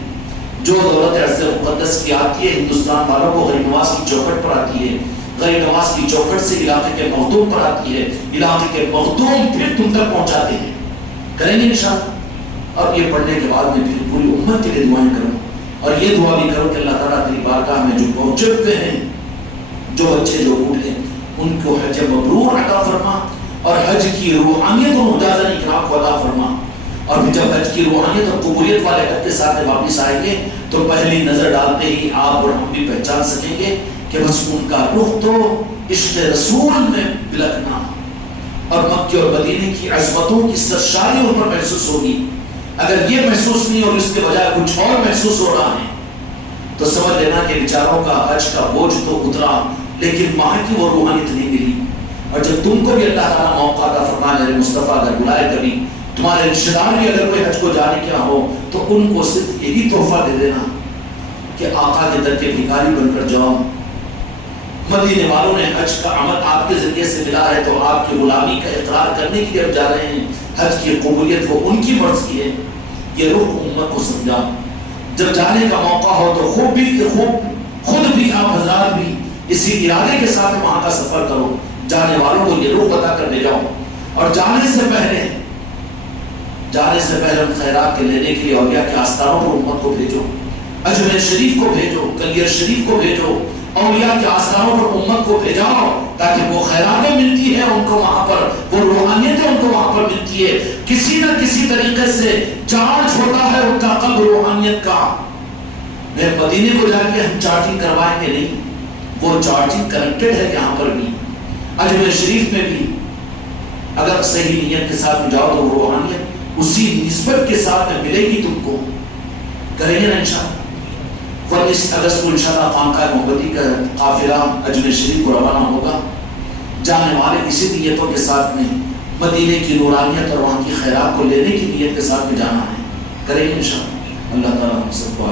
جو دولت ارض مقدس کی آتی ہے ہندوستان والوں کو غریب نواز کی چوکھٹ پر آتی ہے، غریب نواز کی چوکھٹ سے علاقے کے مخدوم پر آتی ہے، علاقے کے مخدوم پھر تم تک پہنچاتے ہیں. کریں گے انشاءاللہ. اب یہ پڑھنے کے بعد میں پھر پوری امت کے لیے دعائیں کروں اور یہ دعا بھی کرو کہ اللہ تعالیٰ تیری بارگاہ میں جو پہنچے ہوئے ہیں، جو بچے جو بوڑھے ان کو حج مبرور عطا فرما اور حج کی روحانیت اور مجازن اکرام کو عطا فرما. اور پھر جب حج کی روحانیت اور قبولیت والے حج کے ساتھ واپس آئیں گے تو پہلی نظر ڈالتے ہی آپ اور ہم بھی پہچان سکیں گے کہ بس ان کا رخ تو عشق رسول میں بلکنا اور مکے اور مدینے کی عظمتوں کی سرشاری ان پر محسوس ہوگی. اگر یہ محسوس نہیں اور اس کے بجائے کچھ اور محسوس ہو رہا ہے تو سمجھ لینا کہ بیچاروں کا حج کا بوجھ تو اترا لیکن وہاں کی وہ روحانیت نہیں ملی. اور جب تم کو بھی اللہ تعالیٰ موقع عطا فرمائے میرے مصطفیٰ اگر بلائے کبھی تمہارے رشتے دار بھی اگر کوئی حج کو جانے کیا ہو تو ان کو صرف یہی تحفہ دے دینا کہ آقا کے در کے بھکاری بن کر جاؤ. مدینے والوں نے حج کا عمل آپ کے ذریعے سے ملا ہے تو آپ کی غلامی کا اقرار کرنے کے لیے اب جا رہے ہیں. حج کی قبولیت وہ ان کی مرض کی ہے. یہ روح امت کو سمجھا. جب جانے کا موقع ہو تو خود بھی آپ حضرات بھی اسی ارادے کے ساتھ وہاں کا سفر کرو. جانے والوں کو یہ روح بتا کر لے جاؤ. اور جانے سے پہلے ہم خیرات کے لینے کے لیے اولیاء کے آستانوں پر امت کو بھیجو. اجمیر شریف کو بھیجو, کلیر شریف کو بھیجو, اولیاء کے آستانوں پر امت کو بھیجاؤ تاکہ وہ خیراتیں ملتی ہیں ان کو وہاں پر, وہ روحانیتیں ان کو وہاں پر ملتی ہے. کسی نہ کسی طریقے سے چارج ہوتا ہے ان کا قلب روحانیت کا. میں مدینے کو جا کے ہم چارجنگ کروائیں گے نہیں, وہ چارجنگ کنیکٹڈ ہے یہاں پر بھی. اجمیر شریف میں بھی اگر صحیح نیت کے ساتھ جاؤ تو روحانیت اسی نسبت کے ساتھ میں ملے گی تم کو. کریں گے نا انشاءاللہ. 19 اگست کو انشاءاللہ خانقاہ محمدی کا قافلہ اجمیر شریف کو روانہ ہوگا. جانے والے اسی نیتوں کے ساتھ میں مدینے کی نورانیت اور وہاں کی خیرات کو لینے کی نیت کے ساتھ میں جانا ہے. کریں گے انشاءاللہ. اللہ تعالیٰ ہم سب کو